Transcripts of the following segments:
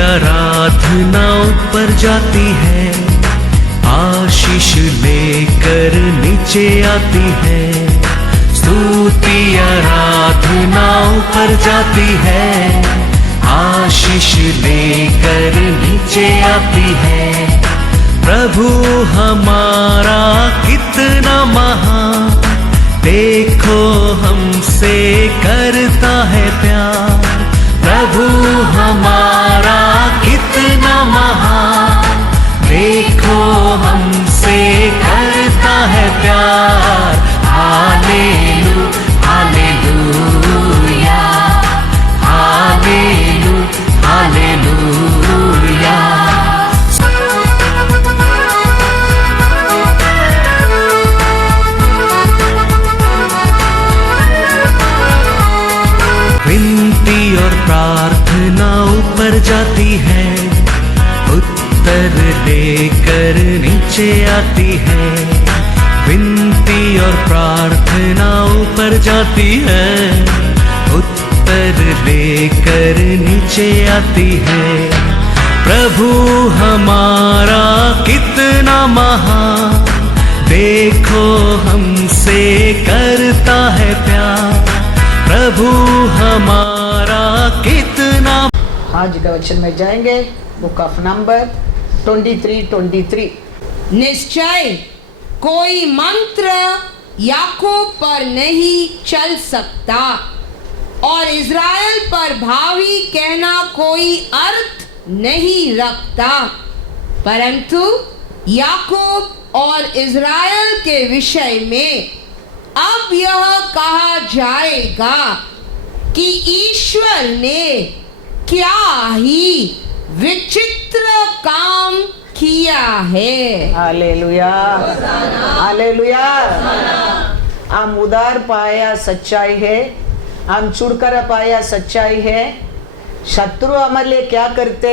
आराधना ऊपर जाती है, आशीष लेकर नीचे आती है। स्तुति आराधना ऊपर जाती है, आशीष लेकर नीचे आती है। प्रभु हमारा कितना महान, देखो हमसे करता है प्यार। प्रभु हमारा कितना महान, देखो हमसे करता है प्यार। हालेलू हालेलूया, हालेलू हालेलूया। विनती और प्रार्थना ऊपर जाती है, उत्तर लेकर नीचे आती है। विनती और प्रार्थना ऊपर जाती है, उत्तर लेकर नीचे आती है। प्रभु हमारा कितना महान, देखो हमसे करता है प्यार। प्रभु हमारा कितना। आज का वचन में जाएंगे, बुक ऑफ नंबर 23:23। निश्चय कोई मंत्र याकूब पर नहीं चल सकता और इज़राइल पर भावी कहना कोई अर्थ नहीं रखता, परंतु याकूब और इज़राइल के विषय में अब यह कहा जाएगा कि ईश्वर ने क्या ही विचित्र काम किया है। Hallelujah hallelujah. हम उधार पाया सच्चाई है, हम छुटकारा पाया सच्चाई है। शत्रु हमारे लिए क्या करते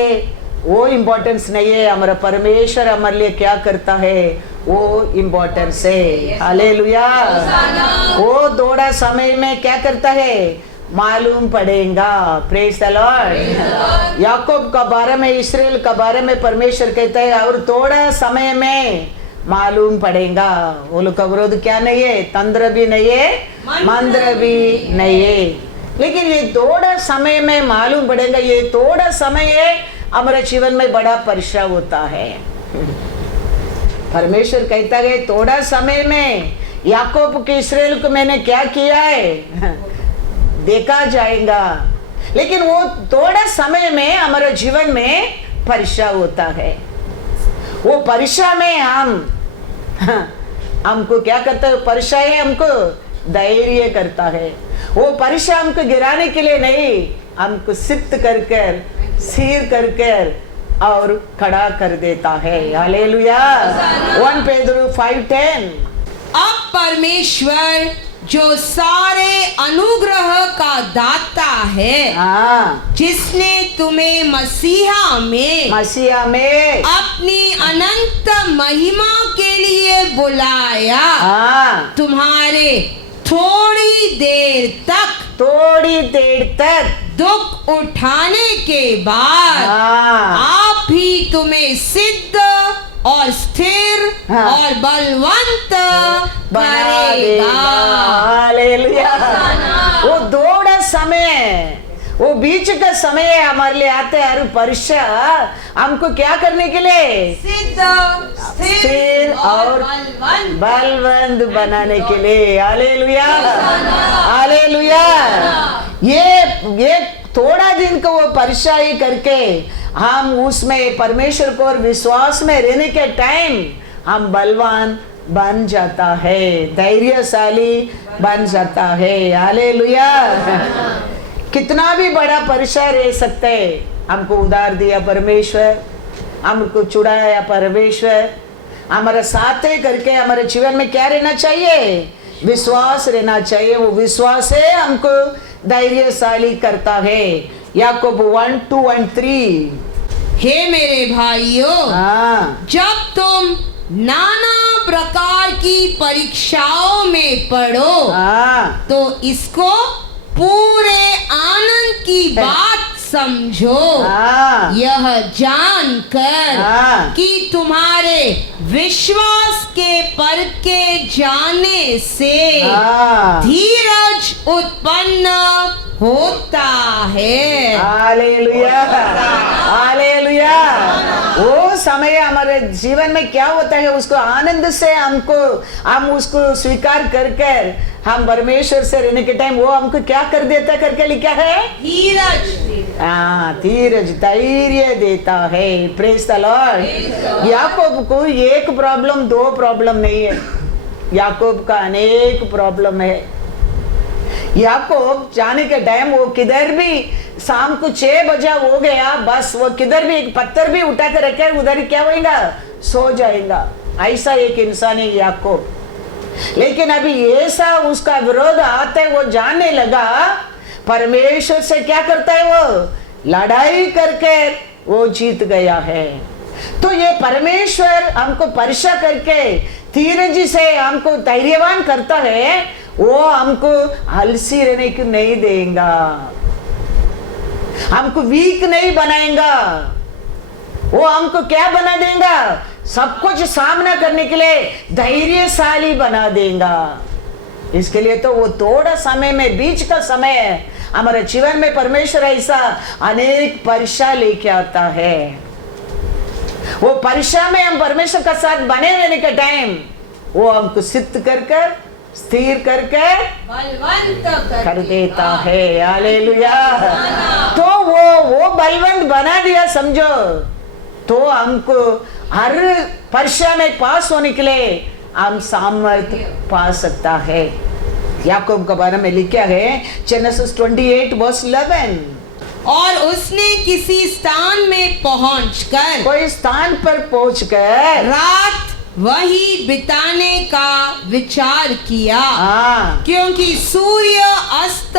वो इम्पोर्टेंस नहीं है, हमारा परमेश्वर हमारे लिए क्या करता है वो इम्पोर्टेंस है। हालेलुया। वो थोड़ा समय में क्या करता है मालूम पड़ेगा। Praise the Lord. याकूब का बारे में, इस्राएल का बारे में परमेश्वर कहता है और थोड़ा समय में मालूम पड़ेगा। वो लोग का विरोध क्या नहीं है, तंत्र भी नहीं है, मंत्र भी नहीं है, लेकिन ये थोड़ा समय में मालूम पड़ेगा। ये थोड़ा समय है हमारे जीवन में बड़ा परीक्षा होता है। परमेश्वर कहता है थोड़ा समय में याकूब के इस्राएल को मैंने क्या किया है देखा जाएगा, लेकिन वो थोड़ा समय में हमारे जीवन में परीक्षा होता है। वो परीक्षा में हमको क्या करता है, परीक्षा है हमको धैर्य करता है। वो परीक्षा हमको गिराने के लिए नहीं, हमको सिद्ध कर कर सिर कर कर और खड़ा कर देता है। हालेलुया। 1 पेदरू 5:10। अब परमेश्वर जो सारे अनुग्रह का दाता है, जिसने तुम्हें मसीहा में अपनी अनंत महिमा के लिए बुलाया, तुम्हारे थोड़ी देर तक दुख उठाने के बाद आप ही तुम्हें सिद्ध और स्थिर और बलवंत करेगा। हालेलुया। वो थोड़ा समय, वो बीच का समय हमारे लिए आते हैं। हर परीक्षा हमको क्या करने के लिए, सिद्ध स्थिर और बलवंत बनाने के लिए। Hallelujah hallelujah. ये थोड़ा दिन को वो परीक्षा ही करके हम उसमें परमेश्वर को और विश्वास में रहने के टाइम हम बलवान बन जाता है, धैर्यशाली बन जाता है। हालेलुया। कितना भी बड़ा परीक्षा रह सकते है, हमको उधार दिया परमेश्वर, हमको चुड़ाया परमेश्वर, हमारा साथ करके हमारे जीवन में क्या रहना चाहिए, विश्वास रहना चाहिए। वो विश्वास है हमको धैर्यशाली करता है। याकूब 1:2-3। हे मेरे भाइयों, जब तुम नाना प्रकार की परीक्षाओं में पढ़ो तो इसको पूरे आनंद की बात समझो, हाँ यह जानकर हाँ। कि तुम्हारे विश्वास के परखे जाने से हाँ। धीरज उत्पन्न होता है। Hallelujah, hallelujah. वो समय हमारे जीवन में क्या होता है, उसको आनंद से हम उसको स्वीकार कर हम परमेश्वर से रहने के टाइम वो हमको क्या कर देता करके लिखा है, धीरज। हाँ, धीरज, धैर्य देता है। Praise the Lord. याकूब को एक प्रॉब्लम दो प्रॉब्लम नहीं है, याकूब का अनेक प्रॉब्लम है। याकूब जाने के टाइम वो किधर भी शाम को 6 बजे हो गया, बस वो किधर भी एक पत्थर भी उठा कर रखे उधर क्या होगा, सो जाएगा। ऐसा एक इंसान है याकूब। लेकिन अभी ऐसा उसका विरोध आते वो जानने लगा, परमेश्वर से क्या करता है, वो लड़ाई करके वो जीत गया है। तो ये परमेश्वर हमको परीक्षा करके धीरज से हमको धैर्यवान करता है, वो हमको आलसी रहने को नहीं देगा, हमको वीक नहीं बनाएगा, वो हमको क्या बना देगा, सब कुछ सामना करने के लिए धैर्यशाली बना देगा। इसके लिए तो वो थोड़ा समय में, बीच का समय है हमारे जीवन में, परमेश्वर ऐसा अनेक परीक्षा लेके आता है। वो परीक्षा में हम परमेश्वर का साथ बने रहने का टाइम वो हमको सिद्ध कर स्थिर करके बलवंत कर देता है। हालेलुया। तो वो बलवंत बना दिया समझो, तो हमको हर परीक्षा में पास होने के लिए हम सामर्थ्य पा सकता है। याकूब के बारे में लिखा है जेनेसिस 28 वर्स 11, और उसने किसी स्थान में पहुंचकर, कोई स्थान पर पहुंचकर रात वही बिताने का विचार किया, हाँ क्योंकि सूर्य अस्त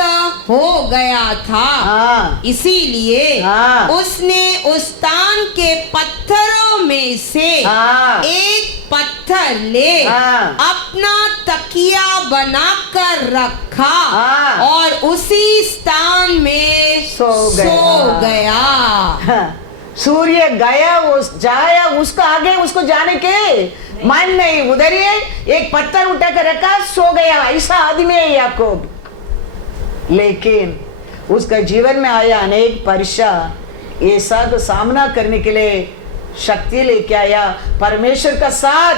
हो गया था। हाँ इसीलिए हाँ। उसने उस स्थान के पत्थरों में से हाँ। एक पत्थर ले हाँ। अपना तकिया बनाकर रखा, हाँ। और उसी स्थान में सो गया। हाँ। सूर्य गया, वो जाया, उसको आगे उसको जाने के मन नहीं, उधर ही एक पत्थर उठा कर रखा, सो गया। ऐसा आदमी है याकूब। लेकिन उसका जीवन में आया अनेक परीक्षा, ऐसा तो सामना करने के लिए शक्ति लेके आया, परमेश्वर का साथ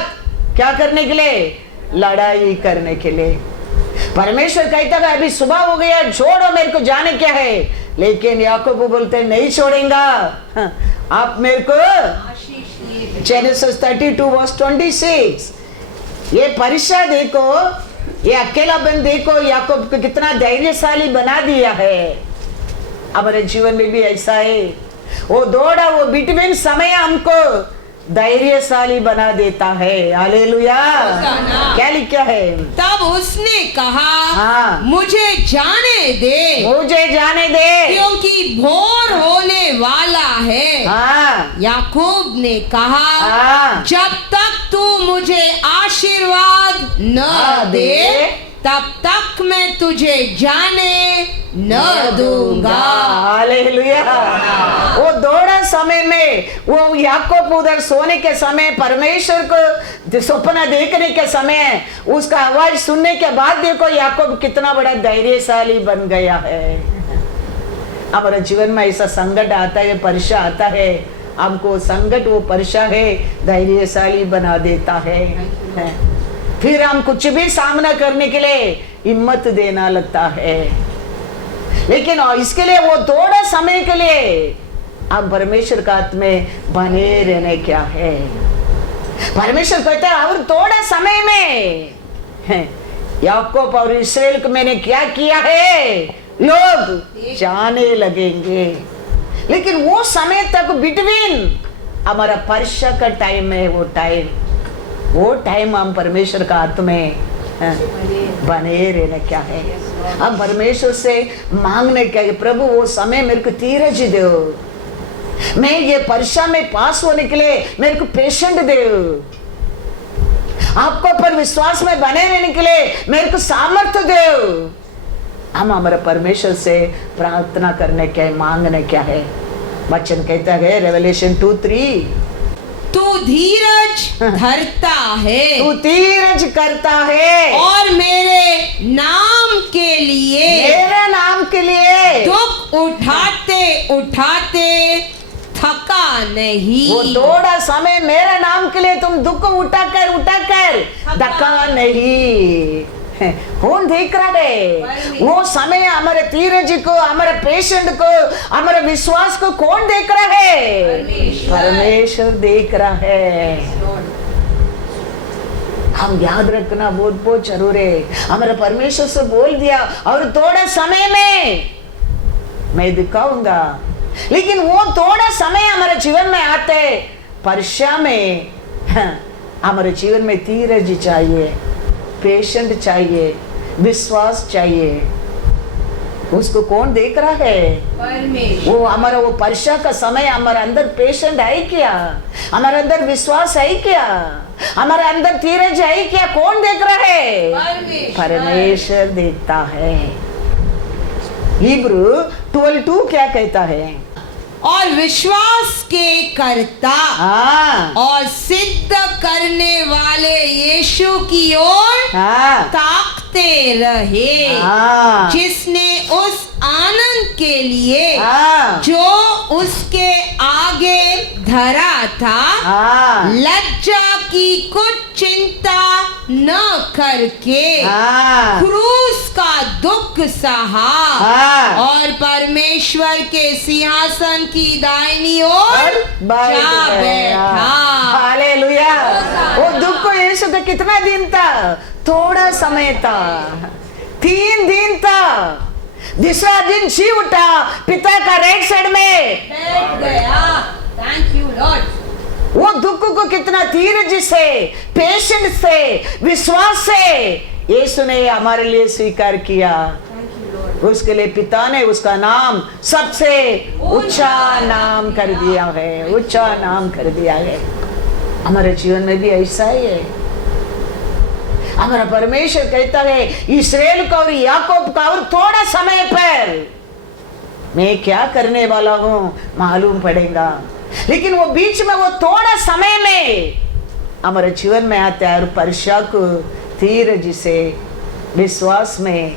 क्या करने के लिए, लड़ाई करने के लिए। परमेश्वर कहता है अभी सुबह हो गया, छोड़ो मेरे को, जाने क्या है। लेकिन याकूब बोलते नहीं छोड़ेगा, आप मेरे को। Genesis 32 verse 26। ये परीक्षा देखो, ये अकेलापन देखो, याकूब को कितना धैर्यशाली बना दिया है। हमारे जीवन में भी ऐसा है, वो दौड़ा, वो बिटवीन समय हमको धैर्यशाली बना देता है। हालेलुया। क्या लिखा है, तब उसने कहा, हाँ। मुझे जाने दे, मुझे जाने दे, क्योंकि भोर होने वाला है। हाँ याकूब ने कहा, हाँ। जब तक तू मुझे आशीर्वाद न दे, तब तक मैं तुझे जाने न दूंगा। हालेलुया। वो दौड़ा समय में, वो याकूब उधर सोने के समय, परमेश्वर को सपना देखने के समय, उसका आवाज सुनने के बाद देखो याकूब कितना बड़ा धैर्यशाली बन गया है। हमारे जीवन में ऐसा संकट आता है, परीक्षा आता है, हमको संकट, वो परीक्षा है, धैर्यशाली बना देता है। फिर हम कुछ भी सामना करने के लिए हिम्मत देना लगता है। लेकिन इसके लिए वो थोड़ा समय के लिए हम परमेश्वर का हाथ में बने रहने क्या है। परमेश्वर कहता है और थोड़ा समय में याकूब और इस्राएल को मैंने क्या किया है, लोग जाने लगेंगे। लेकिन वो समय तक बिटवीन हमारा परीक्षा का टाइम है, वो टाइम हम परमेश्वर का हाथ में बने रहना क्या है। हम परमेश्वर से मांगने क्या है, प्रभु वो समय मेरे को धीरज दो, मैं ये परीक्षा में पास होने के लिए मेरे को पेशेंट दो, आपको पर विश्वास में बने रहने के लिए मेरे को सामर्थ्य दो। हम हमारे परमेश्वर से प्रार्थना करने क्या है, मांगने क्या है। वचन कहता है रेवलेशन 2:3, तू धीरज धरता है तू धीरज करता है और मेरे नाम के लिए मेरे नाम के लिए दुख उठाते उठाते थका नहीं। वो थोड़ा समय मेरे नाम के लिए तुम दुख उठाकर धक्का नहीं। कौन देख रहा है वो समय? हमारे धीरज को, हमारे पेशेंट को, हमारे विश्वास को कौन देख रहा है? परमेश्वर देख रहा है। हम याद रखना बहुत बहुत जरूर है। हमारे परमेश्वर से बोल दिया और थोड़ा समय में मैं दिखाऊंगा, लेकिन वो थोड़ा समय हमारे जीवन में आते परीक्षा में हमारे जीवन में धीरज चाहिए, पेशेंट चाहिए, विश्वास चाहिए। उसको कौन देख रहा है? परमेश्वर। वो हमारा वो परीक्षा का समय हमारे अंदर पेशेंट है क्या? हमारे अंदर विश्वास है क्या? हमारे अंदर धीरज है क्या? कौन देख रहा है? परमेश्वर देखता है। हिब्रू 12:2 क्या कहता है? और विश्वास के कर्ता और सिद्ध करने वाले यीशु की ओर ताकते रहे, जिसने उस आनंद के लिए जो उसके आगे धरा था लज्जा की कुछ चिंता न करके क्रूस का दुख सहा और परमेश्वर के सिंहासन की दाहिनी ओर जा बैठा। हालेलुया। वो दुख यीशु का कितना दिन था? थोड़ा समय था, 3 दिन था। दूसरा दिन जी उठा, पिता का राइट साइड में बैठ गया। Thank you Lord. वो दुख को कितना धीरज से, पेशेंट से, विश्वास से यीशु ने हमारे लिए स्वीकार किया। उसके लिए पिता ने उसका नाम सबसे ऊंचा नाम कर दिया है, ऊंचा नाम कर दिया है। हमारे जीवन में भी ऐसा ही है। हमारा परमेश्वर कहता है इस्राएल का और याकूब का और थोड़ा समय पर मैं क्या करने वाला हूं मालूम पड़ेगा, लेकिन वो बीच में वो थोड़ा समय में हमारे जीवन में आता है और परीक्षा को धीरज से, विश्वास में,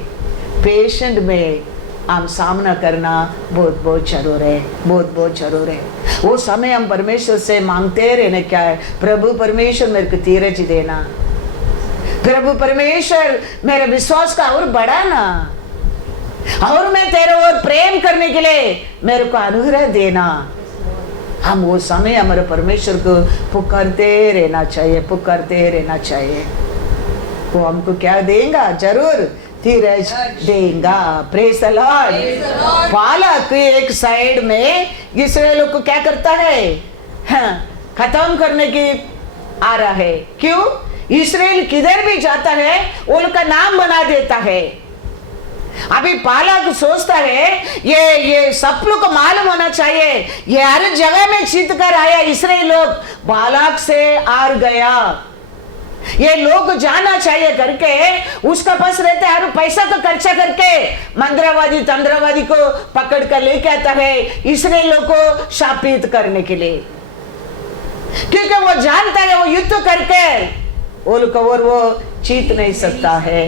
पेशेंट में हम सामना करना बहुत बहुत जरूर है, बहुत बहुत जरूर है। वो समय हम परमेश्वर से मांगते रहने क्या है? प्रभु परमेश्वर मेरे को धीरज देना, प्रभु परमेश्वर मेरे विश्वास का और बढ़ाना, और मैं तेरे और प्रेम करने के लिए मेरे को अनुग्रह देना। हम वो समय हमारे परमेश्वर को पुकारते रहना चाहिए, पुकारते रहना चाहिए। वो हमको क्या देगा? जरूर धीरज देगा। Praise the Lord. बालक एक साइड में इस्राएल को क्या करता है? खत्म करने की आ रहा है। क्यों? इस्राएल किधर भी जाता है वो लोग का नाम बना देता है। अभी बालक सोचता है ये सब लोग को मालूम होना चाहिए, ये हर जगह में जीत कर आया इस्राएल लोग, बालक से हार गया, ये लोग जाना चाहिए करके उसका पास रहता है। हर पैसा का खर्चा करके मंत्रवादी तंत्रवादी को पकड़ कर लेके आता है इस्राएलियों को शापित करने के लिए, क्योंकि वो जानता है वो युद्ध करके वो लोग और वो जीत नहीं सकता है।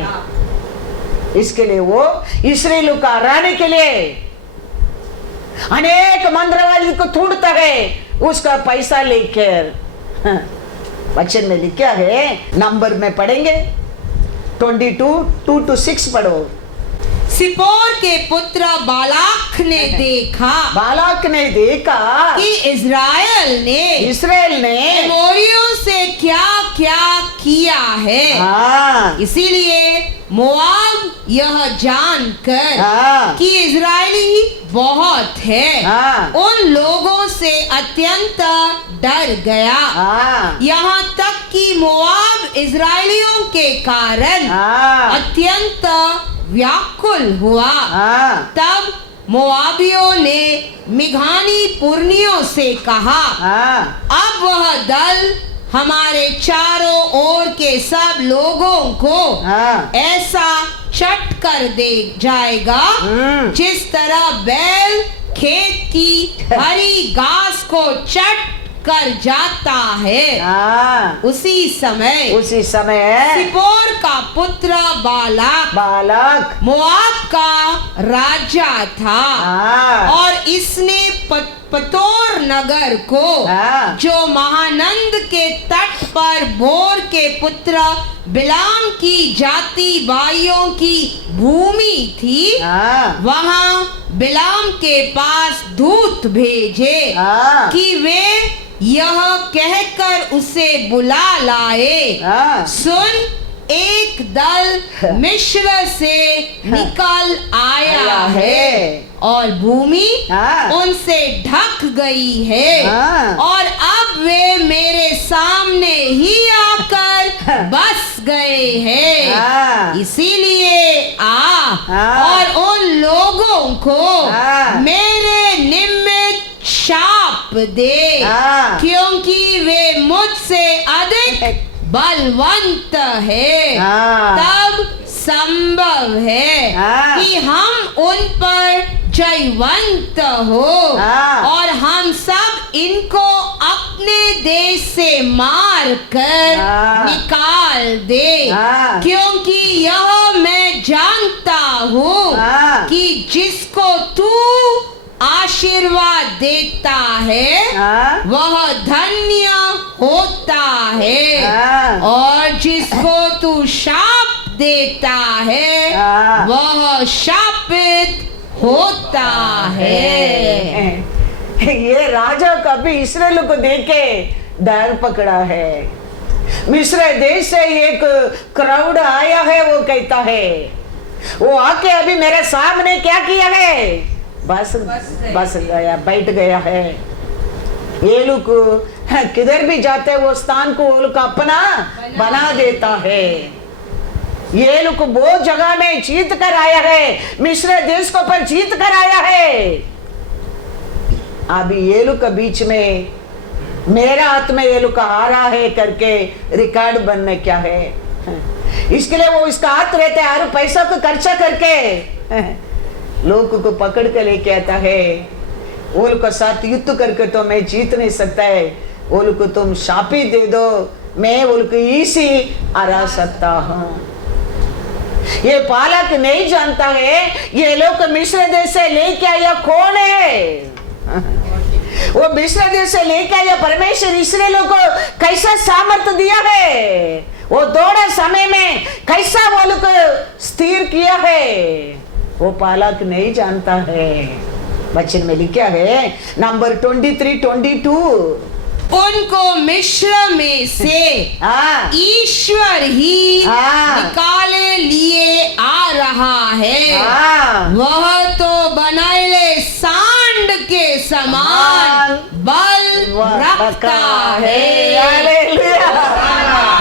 इसके लिए वो इस्राएलियों का हराने के लिए अनेक मंत्रवादी को ढूंढता है, उसका पैसा लेकर। वचन में लिखा है, नंबर में पढ़ेंगे 22:2-6 पढ़ो। सिपोर के पुत्र बालाक ने देखा कि इस्राएल ने एमोरियों से क्या क्या किया है, इसीलिए मोआब यह जानकर कि इजरायली बहुत है उन लोगों से अत्यंत डर गया, यहाँ तक कि मोआब इजरायलियों के कारण अत्यंत व्याकुल हुआ। तब मोआबियों ने मिघानी पुरनियों से कहा, अब वह दल हमारे चारों ओर के सब लोगों को ऐसा चट कर दे जाएगा, जिस तरह बैल खेत की हरी घास को चट कर जाता है। हाँ, उसी समय है सिपोर का पुत्र बालाक मोआब का राजा था। हाँ। और इसने पतोर नगर को, हाँ। जो महानंद के तट पर बोर के पुत्र बिलाम की जाति भाइयों की भूमि थी, हाँ। वहां बिलाम के पास दूत भेजे, हाँ। कि वे यह कहकर उसे बुला लाए, हाँ। सुन, एक दल मिस्र से निकल आया है और भूमि हाँ। उनसे ढक गई है, हाँ। और अब वे मेरे सामने ही आकर बस गए हैं। हाँ। इसीलिए हाँ। और उन लोगों को हाँ। मेरे निमित्त शाप दे, हाँ। क्योंकि वे मुझसे अधिक बलवंत है। हाँ। तब संभव है हाँ। कि हम उन पर जयवंत हो, हाँ। और हम सब इनको अपने देश से मार कर हाँ। निकाल दे, हाँ। क्योंकि यह मैं जानता हूँ हाँ। कि जिसको तू आशीर्वाद देता है, हाँ। वह धन्य होता है, हाँ। और जिसको तू शाप देता है, हाँ। वह शापित होता है। ये राजा कभी इस्राएल को देखे डर पकड़ा है। मिस्र देश से एक क्राउड आया है, वो कहता है, वो आके अभी मेरे सामने क्या किया है, बस गया, बैठ गया है। ये लोग किधर भी जाते वो स्थान को वो लोग अपना बना देता है। ये लोग बहुत जगह में जीत कर आया है, मिस्र देश को पर जीत कर आया है। अभी ये लोग के बीच में मेरा हाथ में ये लोग आ रहा है करके रिकॉर्ड बनने क्या है, इसके लिए वो इसका हाथ रहते हैं, हर पैसा को खर्चा करके लोगों को पकड़ के लेके आता है। वो लोग का साथ युद्ध करके तो मैं जीत नहीं सकता है, वो लोग को तुम शापी दे दो, मैं वो लोग को इसी हरा सकता हूँ। ये बालक नहीं जानता है ये लोग मिस्र देश से लेके आया कौन है। वो मिस्र देश से लेके आया परमेश्वर इस्राएलियों को कैसा सामर्थ्य दिया है, वो थोड़े समय में कैसा वो लोग स्थिर किया है, वो बालक नहीं जानता है। वचन में लिखा है नंबर 23-22, उनको मिस्र में से ईश्वर ही निकाले लिए आ रहा है। वह तो बनाए सांड के समान बल रखता है।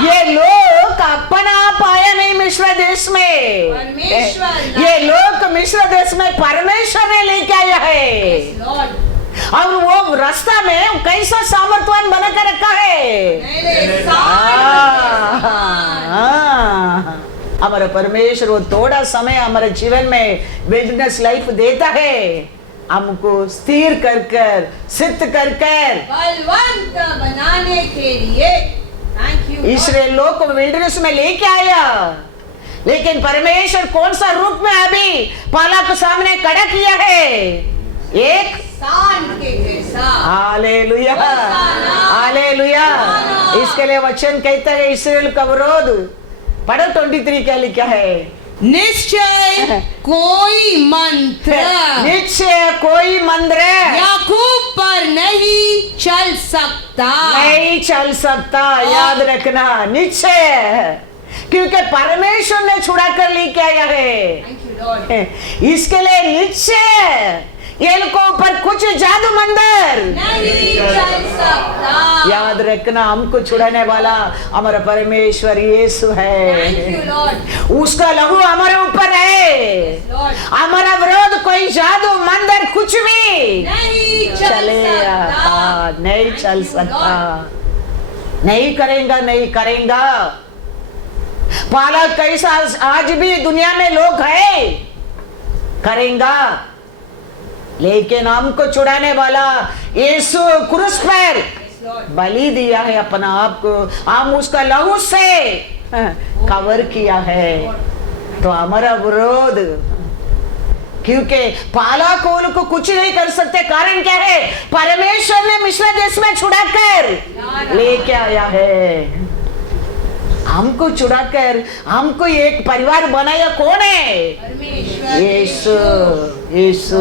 ये लोग अपना पाया नहीं मिस्र देश में, ये लोग मिस्र देश में परमेश्वर ने लेके आया है, और वो रास्ता में कैसा सामर्थ्यवान बनाकर रखा है। हमारा परमेश्वर वो थोड़ा समय हमारे जीवन में विल्डरनेस लाइफ देता है, हमको स्थिर कर कर सिद्ध कर कर बलवंत बनाने के लिए। इस्राएल लोग को विल्डरनेस में लेके आया, लेकिन परमेश्वर कौन सा रूप में अभी बालक के सामने खड़ा किया है, एक सांड के जैसा। Hallelujah, hallelujah. इसके लिए वचन कहता है इस्राएल का विरोध पढ़ो 23 क्या लिखा है, निश्चय कोई मंत्र, निश्चय कोई मंत्र याकूब पर नहीं चल सकता, नहीं चल सकता। याद रखना निश्चय, क्योंकि परमेश्वर ने छुड़ा कर लेके आया है। इसके लिए निश्चय इनको ऊपर कुछ जादू मंदिर नहीं चल सकता। याद रखना हमको छुड़ाने वाला हमारा परमेश्वर यीशु है, उसका लहू हमारे ऊपर है। हमारा विरोध कोई जादू मंदिर कुछ भी नहीं चलेगा, नहीं चल सकता, नहीं करेगा, नहीं करेगा। पाला कैसा आज भी दुनिया में लोग है करेंगा, लेकिन हमको छुड़ाने वाला यीशु क्रूस पर बलि दिया है अपना आप को, हम उसका लहू से कवर किया है। तो हमारा विरोध, क्योंकि पाला को उनको कुछ नहीं कर सकते, कारण क्या है? परमेश्वर ने मिस्र देश में छुड़ाकर लेके आया है। हमको छुड़ाकर हमको एक परिवार बनाया कौन है? यीशु। यीशु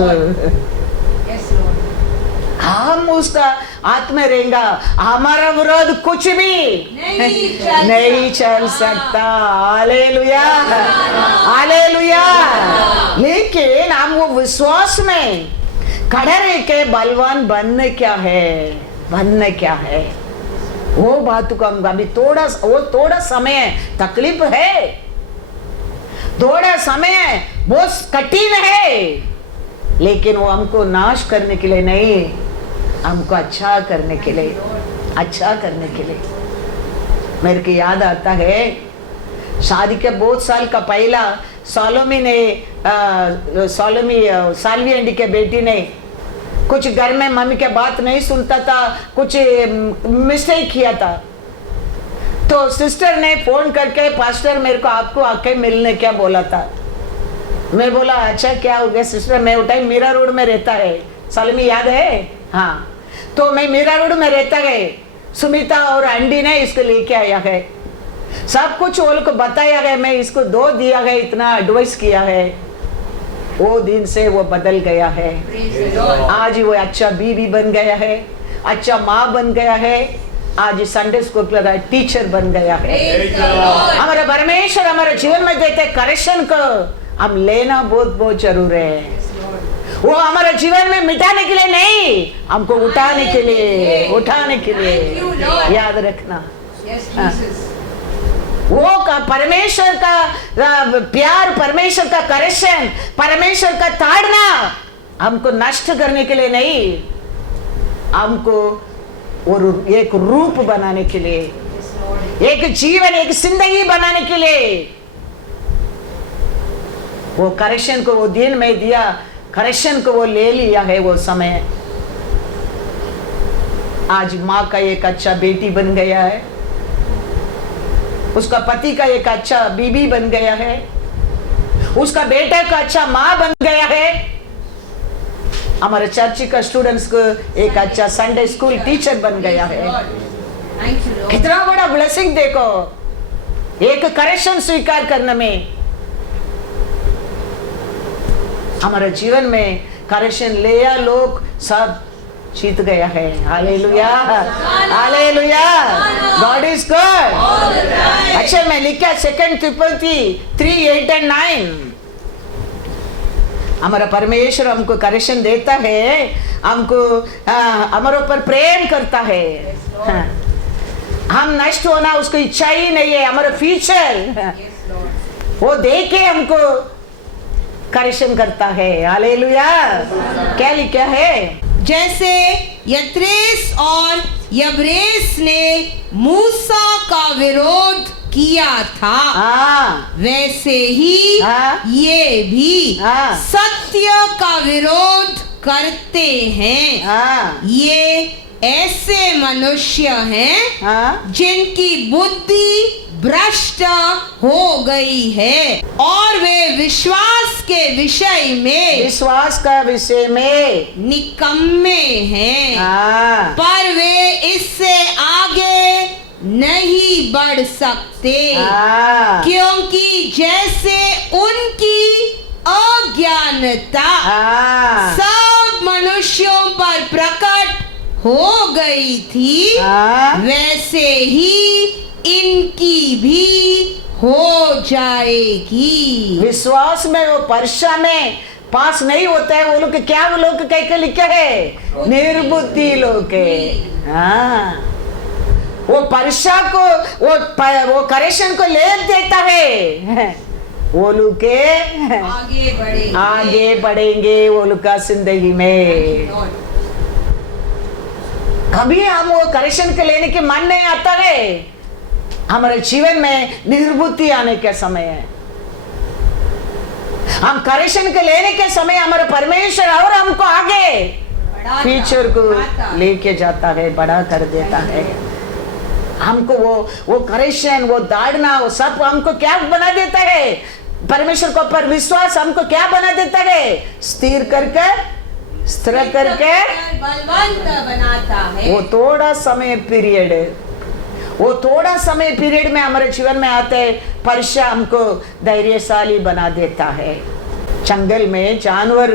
हम उसका आत्मा रहेगा, हमारा विरोध कुछ भी नहीं चल सकता। Hallelujah, hallelujah. लेकिन हम वो विश्वास में खड़े रह के बलवान बनने क्या है, बनने क्या है, वो बात को हम अभी थोड़ा समय तकलीफ है, थोड़ा समय बहुत कठिन है, लेकिन वो हमको नाश करने के लिए नहीं, हमको अच्छा करने के लिए, अच्छा करने के लिए। मेरे को याद आता है शादी के बहुत साल का पहला सालवी आंटी के बेटी ने कुछ घर में मम्मी के बात नहीं सुनता था, कुछ मिस्टेक किया था, तो सिस्टर ने फोन करके पास्टर मेरे को आपको आके मिलने क्या बोला था। मैं बोला अच्छा क्या हो गया सिस्टर? मैं उठाई मीरा रोड में रहता है, सालमी याद है? हाँ, तो मैं मीरा रोड में रहता है, सुमिता और आंटी ने इसको लेके आया है, सब कुछ वो लोग को बताया है, मैं इसको दो दिया है, इतना एडवाइस किया है। वो दिन से वो बदल गया है, आज वो अच्छा बीवी बन गया है, अच्छा माँ बन गया है, आज संडे स्कूल का टीचर बन गया है। हमारे परमेश्वर हमारे जीवन में देते करेक्शन को हम लेना बहुत बहुत जरूर है। वो हमारे जीवन में मिटाने के लिए नहीं, हमको उठाने के लिए, उठाने के लिए। याद रखना वो का परमेश्वर का प्यार, परमेश्वर का करेक्शन, परमेश्वर का ताड़ना हमको नष्ट करने के लिए नहीं, हमको और एक रूप बनाने के लिए, एक जीवन, एक जिंदगी बनाने के लिए। वो करेक्शन को वो दिन में दिया, करेक्शन को वो ले लिया है वो समय। आज माँ का एक अच्छा बेटी बन गया है, उसका पति का एक अच्छा बीबी बन गया है, उसका बेटा का अच्छा माँ बन गया है, हमारे चर्च का स्टूडेंट्स को एक अच्छा संडे स्कूल टीचर बन गया है। कितना बड़ा ब्लेसिंग देखो, एक करेक्शन स्वीकार करने में। हमारे जीवन में करेक्शन लिया लोग सब जीत गया है। Hallelujah, hallelujah, God is good. अच्छा मैं लिखा 2 तिमोथी 3:8-9। हमारा परमेश्वर हमको करेक्शन देता है, हमको हमारे ऊपर प्रेम करता है। हम नष्ट होना उसको इच्छा ही नहीं है, हमारा फ्यूचर वो देख के हमको करेक्शन करता है। हालेलुया। क्या लिखा है? जैसे यत्रेस और यब्रेस ने मूसा का विरोध किया था, वैसे ही ये भी सत्य का विरोध करते हैं। ये ऐसे मनुष्य हैं जिनकी बुद्धि भ्रष्ट हो गई है और वे विश्वास के विषय में, विश्वास का विषय में निकम्मे हैं। पर वे इससे आगे नहीं बढ़ सकते, क्योंकि जैसे उनकी अज्ञानता सब मनुष्यों पर प्रकट हो गई थी, वैसे ही इनकी भी हो जाएगी। विश्वास में वो परीक्षा में पास नहीं होता है, वो लोग क्या, वो लोग कह के लिखा है? निर्बुद्धि लोग है। वो परीक्षा को वो करेक्शन को ले देता है, वो लोग के आगे बढ़ेंगे वो लोग का जिंदगी में। कभी हम वो करेक्शन के लेने के मन नहीं आता है, हमारे जीवन में निर्बुद्धि आने का समय है। हम करेक्शन के लेने के समय हमारे परमेश्वर और हमको आगे फ्यूचर को लेके जाता है, बड़ा कर देता है। हमको वो करेक्शन, वो दाढ़ना, वो सब हमको क्या बना देता है? परमेश्वर को पर विश्वास हमको क्या बना देता है? स्थिर करके, बलवंत बनाता है। वो थोड़ा समय पीरियड है, वो थोड़ा समय पीरियड में हमारे जीवन में आते हैं। परीक्षा हमको धैर्यशाली बना देता है। जंगल में जानवर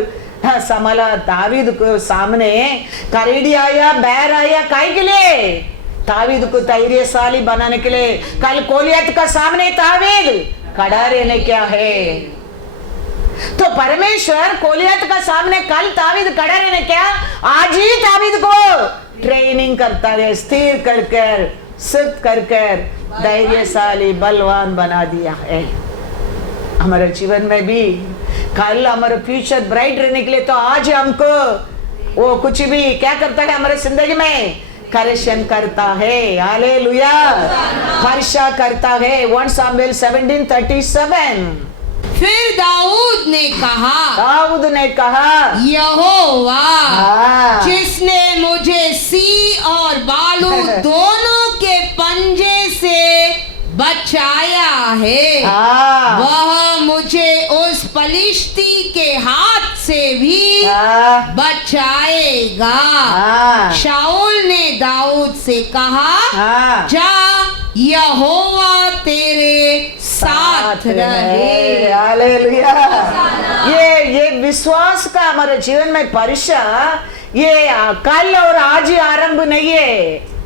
संभाला, दावीद को सामने करेड़ी आया, बैर आया, काहे के लिए? दावीद को धैर्यशाली बनाने के लिए। कल गोलियत का सामने दावीद खड़ा रहने क्या है? तो परमेश्वर गोलियत का सामने कल दावीद खड़ा रहने क्या, आज ही दावीद को ट्रेनिंग करता है, स्थिर कर कर, सिद्ध कर कर, धैर्यशाली बलवान बना दिया है। हमारे जीवन में भी कल हमारे फ्यूचर ब्राइट रहने के लिए तो आज हमको वो कुछ भी क्या करता है हमारे जिंदगी में? करेक्शन करता है। हालेलुया, परीक्षा करता है। 1 सामुएल 17:37। फिर दाऊद ने कहा, यहोवा जिसने मुझे सी और बालू दोनों के पंजे से बचाया है, वह मुझे उस पलिश्ती के हाथ से भी बचाएगा। शाऊल ने दाऊद से कहा, जा, यहोवा तेरे साथ रहे। हालेलुया। ये विश्वास का हमारे जीवन में परीक्षा, ये कल और आज ही आरंभ नहीं है।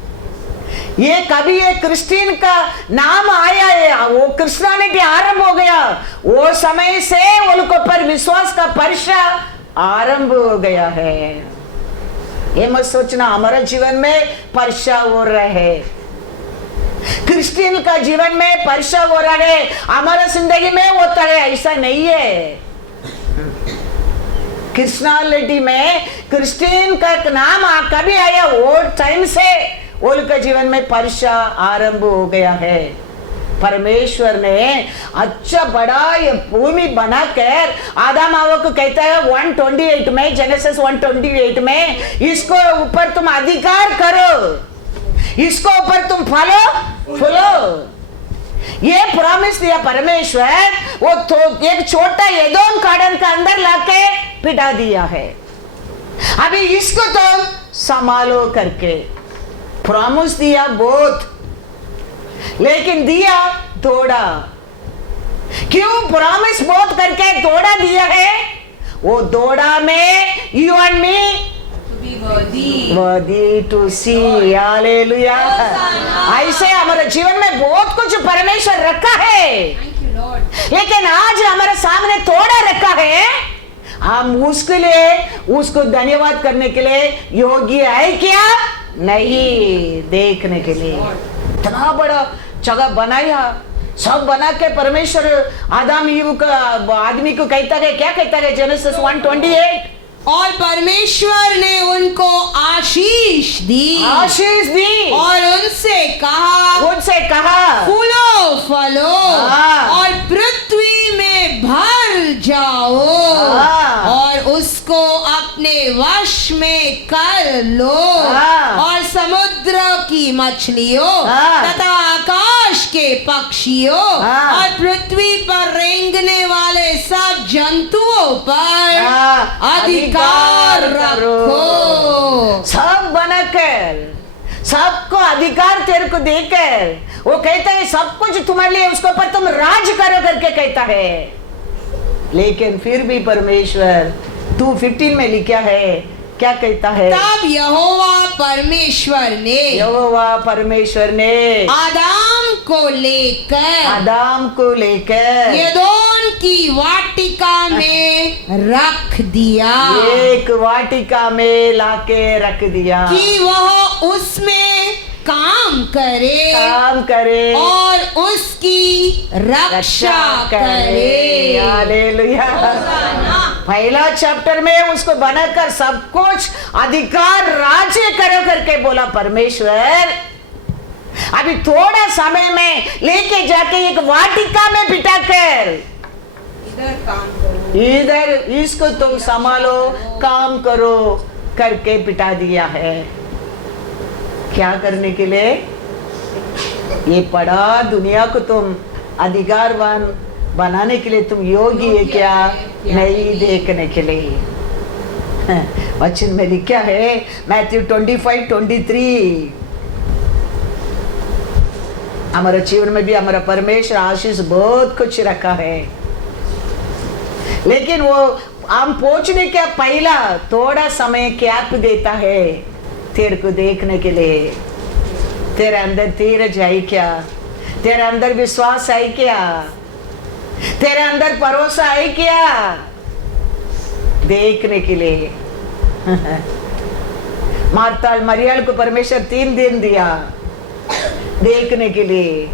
ये कभी ये क्रिश्चियन का नाम आया है, वो क्रिश्चियनिटी आरंभ हो गया, वो समय से उनको पर विश्वास का परीक्षा आरंभ हो गया है। ये मत सोचना हमारे जीवन में परीक्षा हो रहा है, क्रिश्चियन का जीवन में परीक्षा हो रहा है, हमारे जिंदगी में होता है, ऐसा नहीं है। क्रिश्चियनिटी में क्रिश्चियन का नाम कभी आया, वो टाइम से उनके जीवन में परीक्षा आरंभ हो गया है। परमेश्वर ने अच्छा बड़ा ये भूमि बनाकर आदम हव्वा को कहता है 128 में, जेनेसिस 128 में, इसको ऊपर तुम अधिकार करो, इसको ऊपर तुम फूलो। ये प्रॉमिस दिया परमेश्वर, वो तो एक छोटा एदोम गार्डन का अंदर लाके पिटा दिया है। अभी इसको तुम संभालो करके प्रॉमिस दिया बहुत, लेकिन दिया थोड़ा। क्यों प्रॉमिस बहुत करके थोड़ा दिया है? वो थोड़ा में you and me worthy to see। Hallelujah. ऐसे हमारे जीवन में बहुत कुछ परमेश्वर रखा है, लेकिन आज हमारे सामने थोड़ा रखा है। हम उसके लिए, उसको धन्यवाद करने के लिए योग्य है क्या? नहीं, देखने के लिए। इतना बड़ा जगह बनाया, सब बना के परमेश्वर आदम ईव का आदमी को कहता है, क्या कहता है? जेनेसिस 1:28, और परमेश्वर ने उनको आशीष दी और उनसे कहा फूलो फलो और पृथ्वी में भर जाओ और उसको अपने वश में कर लो और समुद्र की मछलियों तथा आकाश के पक्षियों और पृथ्वी पर रेंगने वाले सब जंतुओं पर अधिकार रखो। सब बनाकर, सबको अधिकार तेरे को देकर वो कहता है सब कुछ तुम्हारे लिए, उसके ऊपर तुम राज करो करके कहता है। लेकिन फिर भी परमेश्वर 2:15 में लिखा है, क्या कहता है? तब यहोवा परमेश्वर ने आदाम को लेकर एदोम की वाटिका में रख दिया, एक वाटिका में लाके रख दिया कि वह उसमें काम करे और उसकी रक्षा करे। हालेलुया। पहला चैप्टर में उसको बनाकर सब कुछ अधिकार राज्य करो करके बोला परमेश्वर। अभी थोड़ा समय में लेके जाके एक वाटिका में बिठाकर इधर काम करो, इधर इसको तुम संभालो, काम करो करके बिठा दिया है। क्या करने के लिए? ये बड़ा दुनिया को तुम अधिकारवान बनाने के लिए तुम योगी है क्या? नहीं, देखने के लिए। वचन में लिखा है मैथ्यू 25:23, हमारे जीवन में भी हमारा परमेश्वर आशीष बहुत कुछ रखा है, लेकिन वो हम पहुंचने का पहला थोड़ा समय गैप देता है तेरे को देखने के लिए। तेरे अंदर धीरज है क्या? तेरे अंदर विश्वास है क्या? तेरे अंदर भरोसा है क्या? देखने के लिए। मार्ताल मरियल को परमेश्वर 3 दिन दिया देखने के लिए।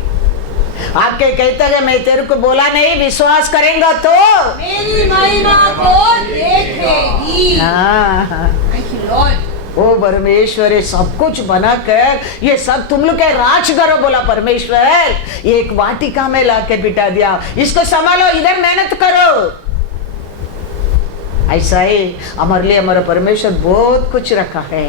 आपके कहता है मैं तेरे को बोला नहीं, विश्वास करेंगा तो मेरी महिमा को देखेगी। हाँ, Thank you, Lord. ओ परमेश्वर ये सब कुछ बनाकर ये सब तुम लोग के राज करो बोला परमेश्वर। ये एक वाटिका में लाके बिठा दिया, इसको संभालो, इधर मेहनत करो। ऐसा ही हमारे लिए हमारा परमेश्वर बहुत कुछ रखा है,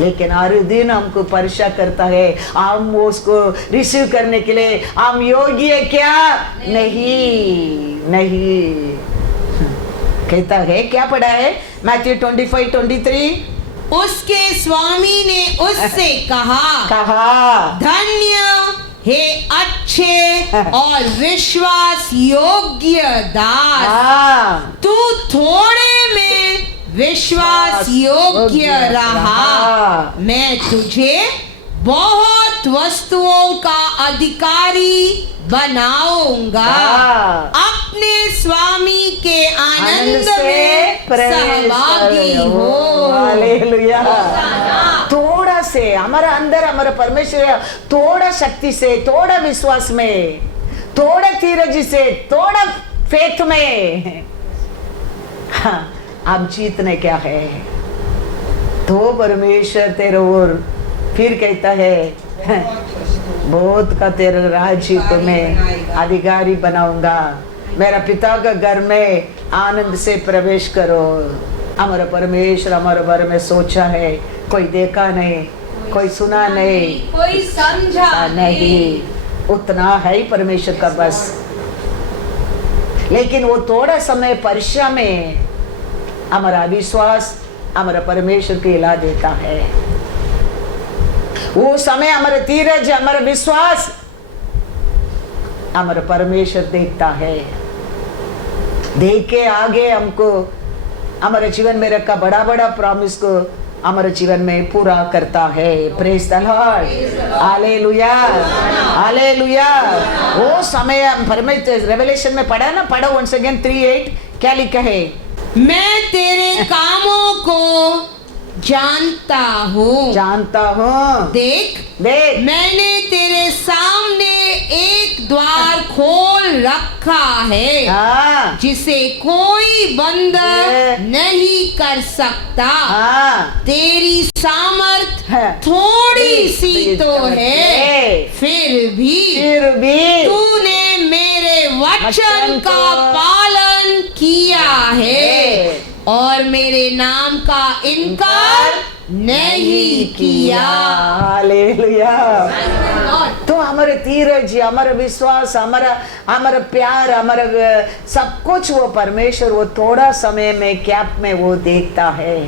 लेकिन हर दिन हमको परीक्षा करता है। हम उसको रिसीव करने के लिए हम योग्य है क्या? नहीं। कहता है, क्या पढ़ा है मैथ्यू 25:23? उसके स्वामी ने उससे कहा धन्य हे अच्छे और विश्वास योग्य दास, तू थोड़े में विश्वास योग्य रहा, मैं तुझे बहुत वस्तुओं का अधिकारी बनाऊंगा। अपने स्वामी के आनंद में सहभागी हो। हालेलुया। थोड़ा से हमारा अंदर हमारा परमेश्वर थोड़ा शक्ति से, थोड़ा विश्वास में, थोड़ा धीरज से, थोड़ा फेथ में आप जीतने क्या है तो परमेश्वर तेरे ओर फिर कहता है बहुत का तेरे राज्य को मैं अधिकारी बनाऊंगा। मेरा पिता का घर में आनंद से प्रवेश करो। हमारा परमेश्वर हमारे बारे में सोचा है, कोई देखा नहीं, कोई सुना नहीं, कोई समझा नहीं, उतना है ही परमेश्वर का बस। लेकिन वो थोड़ा समय परीक्षा में हमारा विश्वास हमारा परमेश्वर को हिला देता है। वो समय हमारा धीरज, हमारा विश्वास हमारा परमेश्वर देखता है। देख के आगे हमको हमारे जीवन में रखा बड़ा बड़ा प्रॉमिस को हमारे जीवन में पूरा करता है। Praise the Lord, hallelujah, hallelujah. वो समय परमेश्वर रेवलेशन में पढ़ा ना, पढ़ो वंस अगेन 3:8 क्या लिखा है? मैं तेरे कामों को जानता हूँ, देख मैंने तेरे सामने एक द्वार खोल रखा है जिसे कोई बंद नहीं कर सकता। तेरी सामर्थ थोड़ी सी तो है, फिर भी तूने मेरे वचन का पालन किया है और मेरे नाम का इनकार नहीं किया। हालेलुया। तो हमारे धीरज, हमारा विश्वास, हमारा प्यार, हमारा सब कुछ वो परमेश्वर वो थोड़ा समय में गैप में वो देखता है।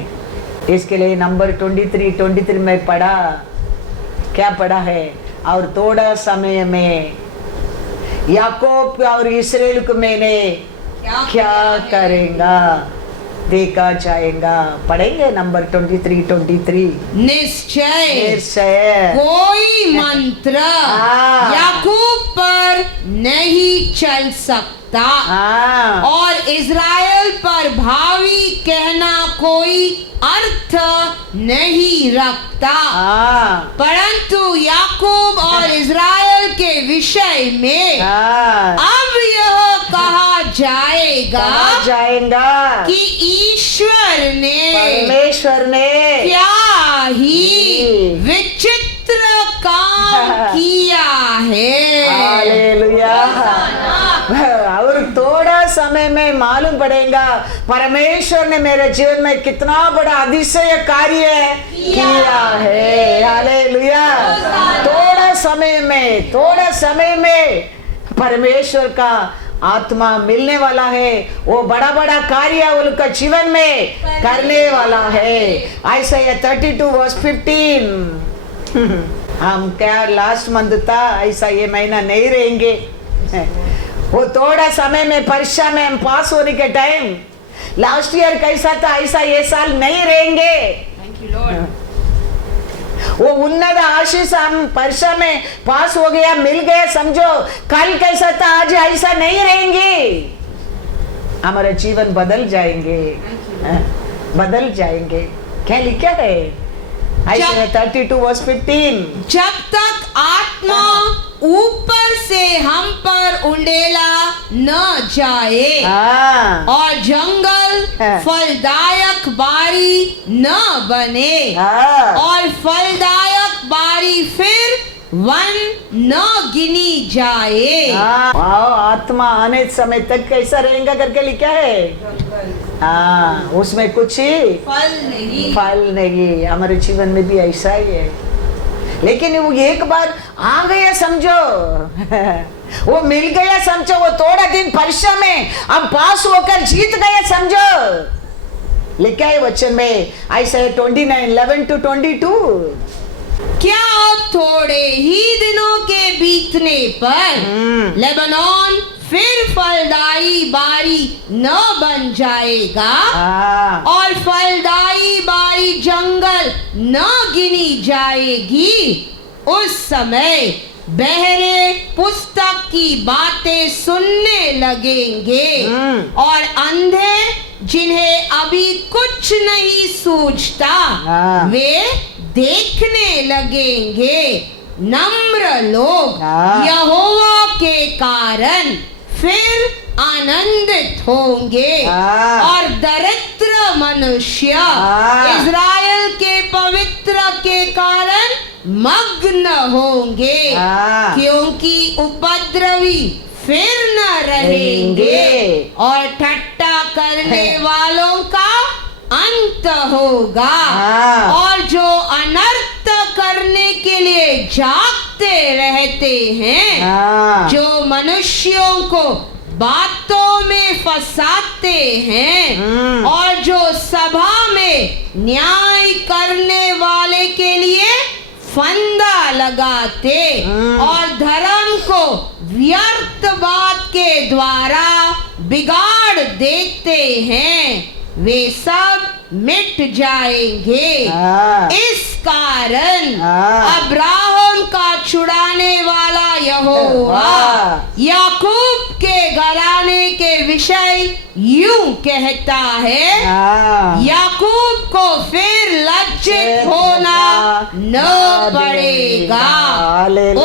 इसके लिए नंबर 23 में पढ़ा, क्या पढ़ा है? और थोड़ा समय में याकूब और इस्राएल को मैंने क्या करेगा देखा जाएगा। पढ़ेंगे नंबर 23। निश्चय कोई मंत्र याकूब पर नहीं चल सकता और इज़राइल पर भावी कहना कोई अर्थ नहीं रखता, परंतु याकूब और इज़राइल के विषय में अब यह कहा जाएगा कि परमेश्वर ने क्या ही विचित्र काम किया है। हालेलुया। और थोड़ा समय में मालूम पड़ेगा परमेश्वर ने मेरे जीवन में कितना बड़ा अतिशय कार्य किया है। हालेलुया। थोड़ा समय में परमेश्वर का आत्मा मिलने वाला है, वो बड़ा बड़ा कार्य उनका जीवन में करने वाला है। ऐसा 32:15 हम क्या लास्ट मंथ था, ऐसा ये महीना नहीं रहेंगे। वो थोड़ा समय में परीक्षा में हम पास होने के टाइम लास्ट ईयर कैसा था ऐसा ये साल नहीं रहेंगे। Thank you, Lord. वो उन्नत आशीष हम परीक्षा में पास हो गया, मिल गया, समझो कल कैसा था आज ऐसा नहीं रहेंगे। हमारा जीवन बदल जाएंगे, बदल जाएंगे। क्या लिखा है? 32:15 जब तक आत्मा ऊपर से हम पर उंडेला न जाए और जंगल फलदायक बारी न बने और फलदायक बारी फिर वन न गिनी जाए। आत्मा आने समय तक कैसा रहेगा करके लिखा है। उसमें कुछ फल नहीं। हमारे जीवन में भी ऐसा ही है। लेकिन वो एक बार आ गया समझो, वो मिल गया समझो, वो थोड़ा दिन परीक्षा में हम पास होकर जीत गए समझो। लिखा है वचन में ऐसा 29:11-22। क्या थोड़े ही दिनों के बीतने पर लेबनोन फिर फलदाई बारी न बन जाएगा और फलदाई बारी जंगल न गिनी जाएगी। उस समय बहरे पुस्तक की बातें सुनने लगेंगे और अंधे जिन्हें अभी कुछ नहीं सूझता वे देखने लगेंगे। नम्र लोग यहोवा के कारण फिर आनंदित होंगे और दरिद्र मनुष्य इज़राइल के पवित्र के कारण मग्न होंगे, क्योंकि उपद्रवी फिर न रहेंगे और ठट्टा करने वालों का अंत होगा और जो अनर्थ करने के लिए जागते रहते हैं, जो मनुष्यों को बातों में फंसाते हैं और जो सभा में न्याय करने वाले के लिए फंदा लगाते और धर्म को व्यर्थ बात के द्वारा बिगाड़ देते हैं, वे सब मिट जाएंगे। इस कारण अब्राहम का छुड़ाने वाला यहोवा याकूब के घराने के विषय यूं कहता है, याकूब को फिर लज्जित होना न पड़ेगा,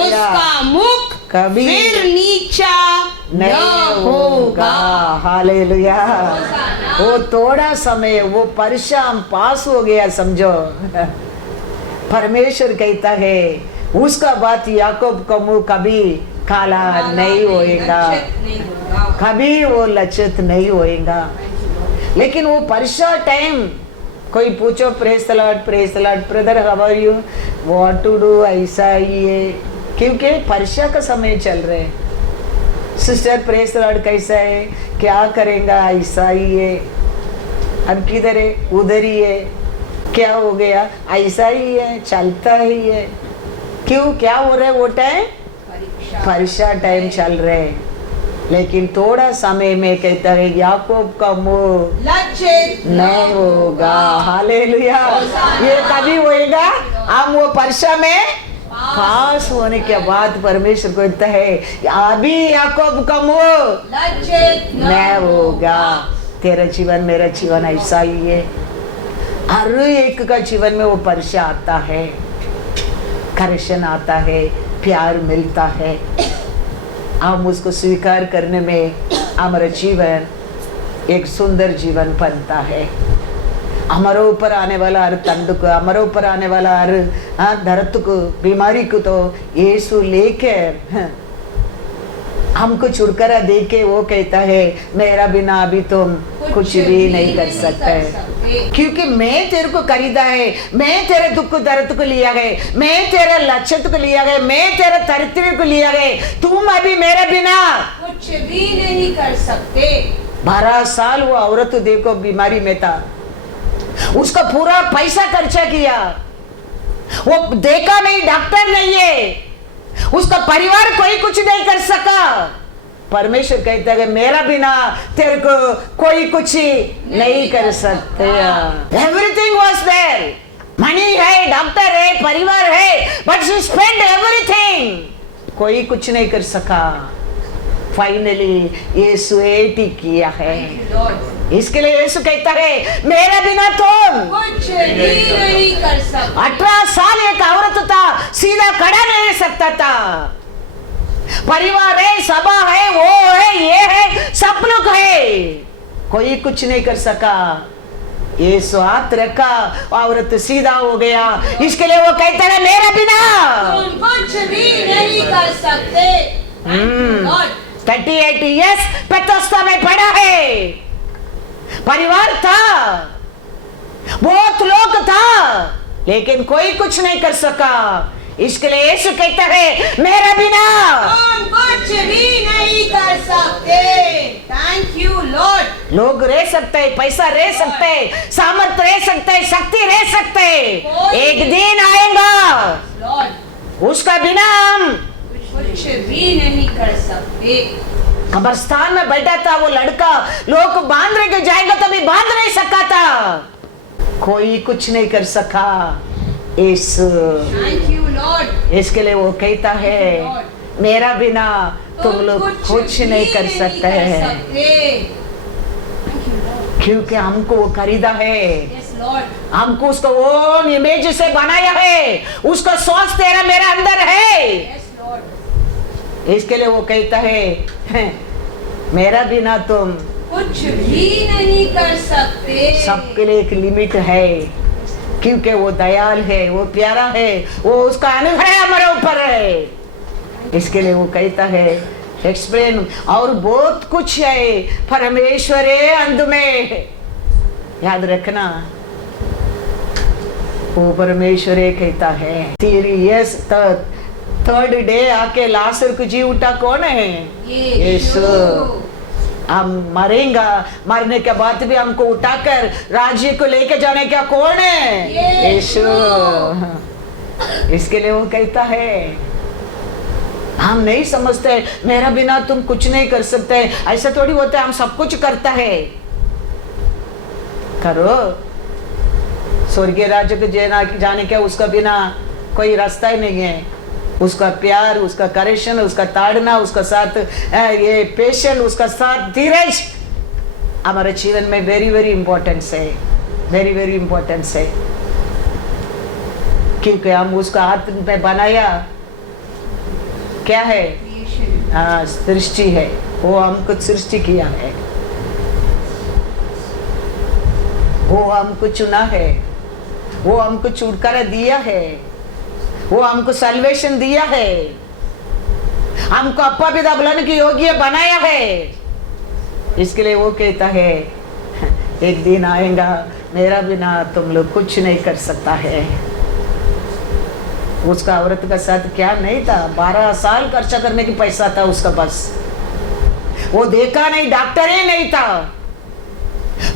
उसका मुख कभी फिर नीचा न होगा। हालेलुया। वो थोड़ा समय वो परीक्षा हम पास हो गया समझो। परमेश्वर कहता है उसका बात याकूब का मुंह कभी काला नहीं होएगा, कभी वो लज्जित नहीं होएगा। लेकिन वो परीक्षा टाइम कोई पूछो praise the lord brother how are you, what to do, ऐसा ही है, क्योंकि परीक्षा का समय चल रहे हैं। सिस्टर प्रेज द लॉर्ड कैसा है, क्या करेगा, ऐसा ही है, अब किधर है, उधर ही है, क्या हो गया, ऐसा ही है, चलता ही है। क्यों, क्या हो रहा है, वो टाइम परीक्षा टाइम चल रहे हैं। लेकिन थोड़ा समय में कहता है याकूब का मुंह लज्जित नहीं होगा। हालेलुया। ये कभी होएगा, हम वो परीक्षा में पास होने के बाद परमेश्वर को कहता है अभी याकूब का मुंह लज्जित नहीं होगा। तेरा जीवन मेरा जीवन ऐसा ही है। हर एक का जीवन में वो परीक्षा आता है, करेक्शन आता है, प्यार मिलता है। हम उसको स्वीकार करने में हमारा जीवन एक सुंदर जीवन बनता है। हमारे ऊपर आने वाला हर तंदुक, हमारे ऊपर आने वाला हर दर्द को, बीमारी को तो यीशु लेकर हमको छुटकारा दे के वो कहता है मेरा बिना अभी तुम कुछ भी नहीं कर सकते, क्योंकि मैं तेरे को खरीदा है, मैं तेरे दुख दर्द को लिया गए, मैं तेरे लक्षित को लिया गए, मैं तेरे तरत्व को लिया गए, तुम अभी मेरे बिना कुछ भी नहीं कर सकते। 12 साल वो औरत देखो बीमारी में था, उसका पूरा पैसा खर्चा किया, वो देखा नहीं, डॉक्टर नहीं है, उसका परिवार कोई कुछ नहीं कर सका। परमेश्वर कहता है मेरा बिना तेरे को कोई कुछ नहीं कर सकते। एवरीथिंग वाज देयर, मनी है, डॉक्टर है, परिवार है, बट शी स्पेंड एवरीथिंग, कोई कुछ नहीं कर सका। फाइनली यीशु एटी किया है, इसके लिए यीशु कहता है मेरा बिना तुम कुछ भी नहीं कर सकते। 18 साल एक औरत था, सीधा खड़ा नहीं सकता था, परिवार है, सभा है, वो है, ये है, सब लोग है, कोई कुछ नहीं कर सका। यीशु हाथ रखा, औरत सीधा हो गया, इसके लिए वो कहता है मेरा बिना तुम कुछ भी नहीं कर सकते। 38 इयर्स पेतोस्ता में पड़ा है, परिवार था, बहुत लोग था, लेकिन कोई कुछ नहीं कर सका। इसके लिए यीशु कहता है मेरा बिना तुम कुछ भी नहीं कर सकते। Thank you Lord. लोग रह सकते हैं, पैसा रह सकते हैं, सामर्थ्य रह सकते हैं, शक्ति रह सकते हैं, एक दिन आएगा लॉर्ड उसका बिना हम कुछ भी नहीं कर सकते। कब्रिस्तान में बैठा था वो लड़का, लोग बांध के जाएगा तभी बांध नहीं सका था, कोई कुछ नहीं कर सका। Thank you Lord. इसके लिए वो कहता है मेरा बिना तुम लोग कुछ नहीं कर सकते हैं, क्योंकि हमको वो खरीदा है, हमको उसको ओन इमेज से बनाया है, उसका सोच तेरा मेरा अंदर है। इसके लिए वो कहता है मेरा बिना तुम कुछ भी नहीं कर सकते। सबके लिए एक लिमिट है, क्योंकि वो दयाल है, वो प्यारा है, वो उसका अनुग्रह हमारे ऊपर है। इसके लिए वो कहता है एक्सप्लेन, और बहुत कुछ है, परमेश्वर है अंत में, याद रखना वो परमेश्वर कहता है। सीरियस थर्ड डे आके लाजर को जी उठा कौन है? यीशु। हम मरेंगे, मरने के बाद भी हमको उठाकर राज्य को लेके जाने का कौन है? यीशु। इसके लिए वो कहता है हम नहीं समझते मेरा बिना तुम कुछ नहीं कर सकते, ऐसा थोड़ी होता है, हम सब कुछ करता है। करो, स्वर्गीय राज्य को जाने के उसका बिना कोई रास्ता ही नहीं है। उसका प्यार, उसका करेक्शन, उसका ताड़ना, उसका साथ ये पेशेंस, उसका साथ धीरज हमारे जीवन में वेरी वेरी इंपॉर्टेंस है, वेरी वेरी इंपॉर्टेंस है, क्योंकि हम उसका हाथ में बनाया क्या है? हाँ, सृष्टि है, वो हमको सृष्टि किया है, वो हमको चुना है, वो हमको छुटकारा दिया है, वो हमको सल्वेशन दिया है, हमको अपा पिता बुलाने की योग्य बनाया है। इसके लिए वो कहता है एक दिन आएगा मेरा बिना तुम लोग कुछ नहीं कर सकता है। उसका औरत का साथ क्या नहीं था, 12 साल खर्चा करने की पैसा था उसका, बस वो देखा नहीं, डॉक्टर ही नहीं था,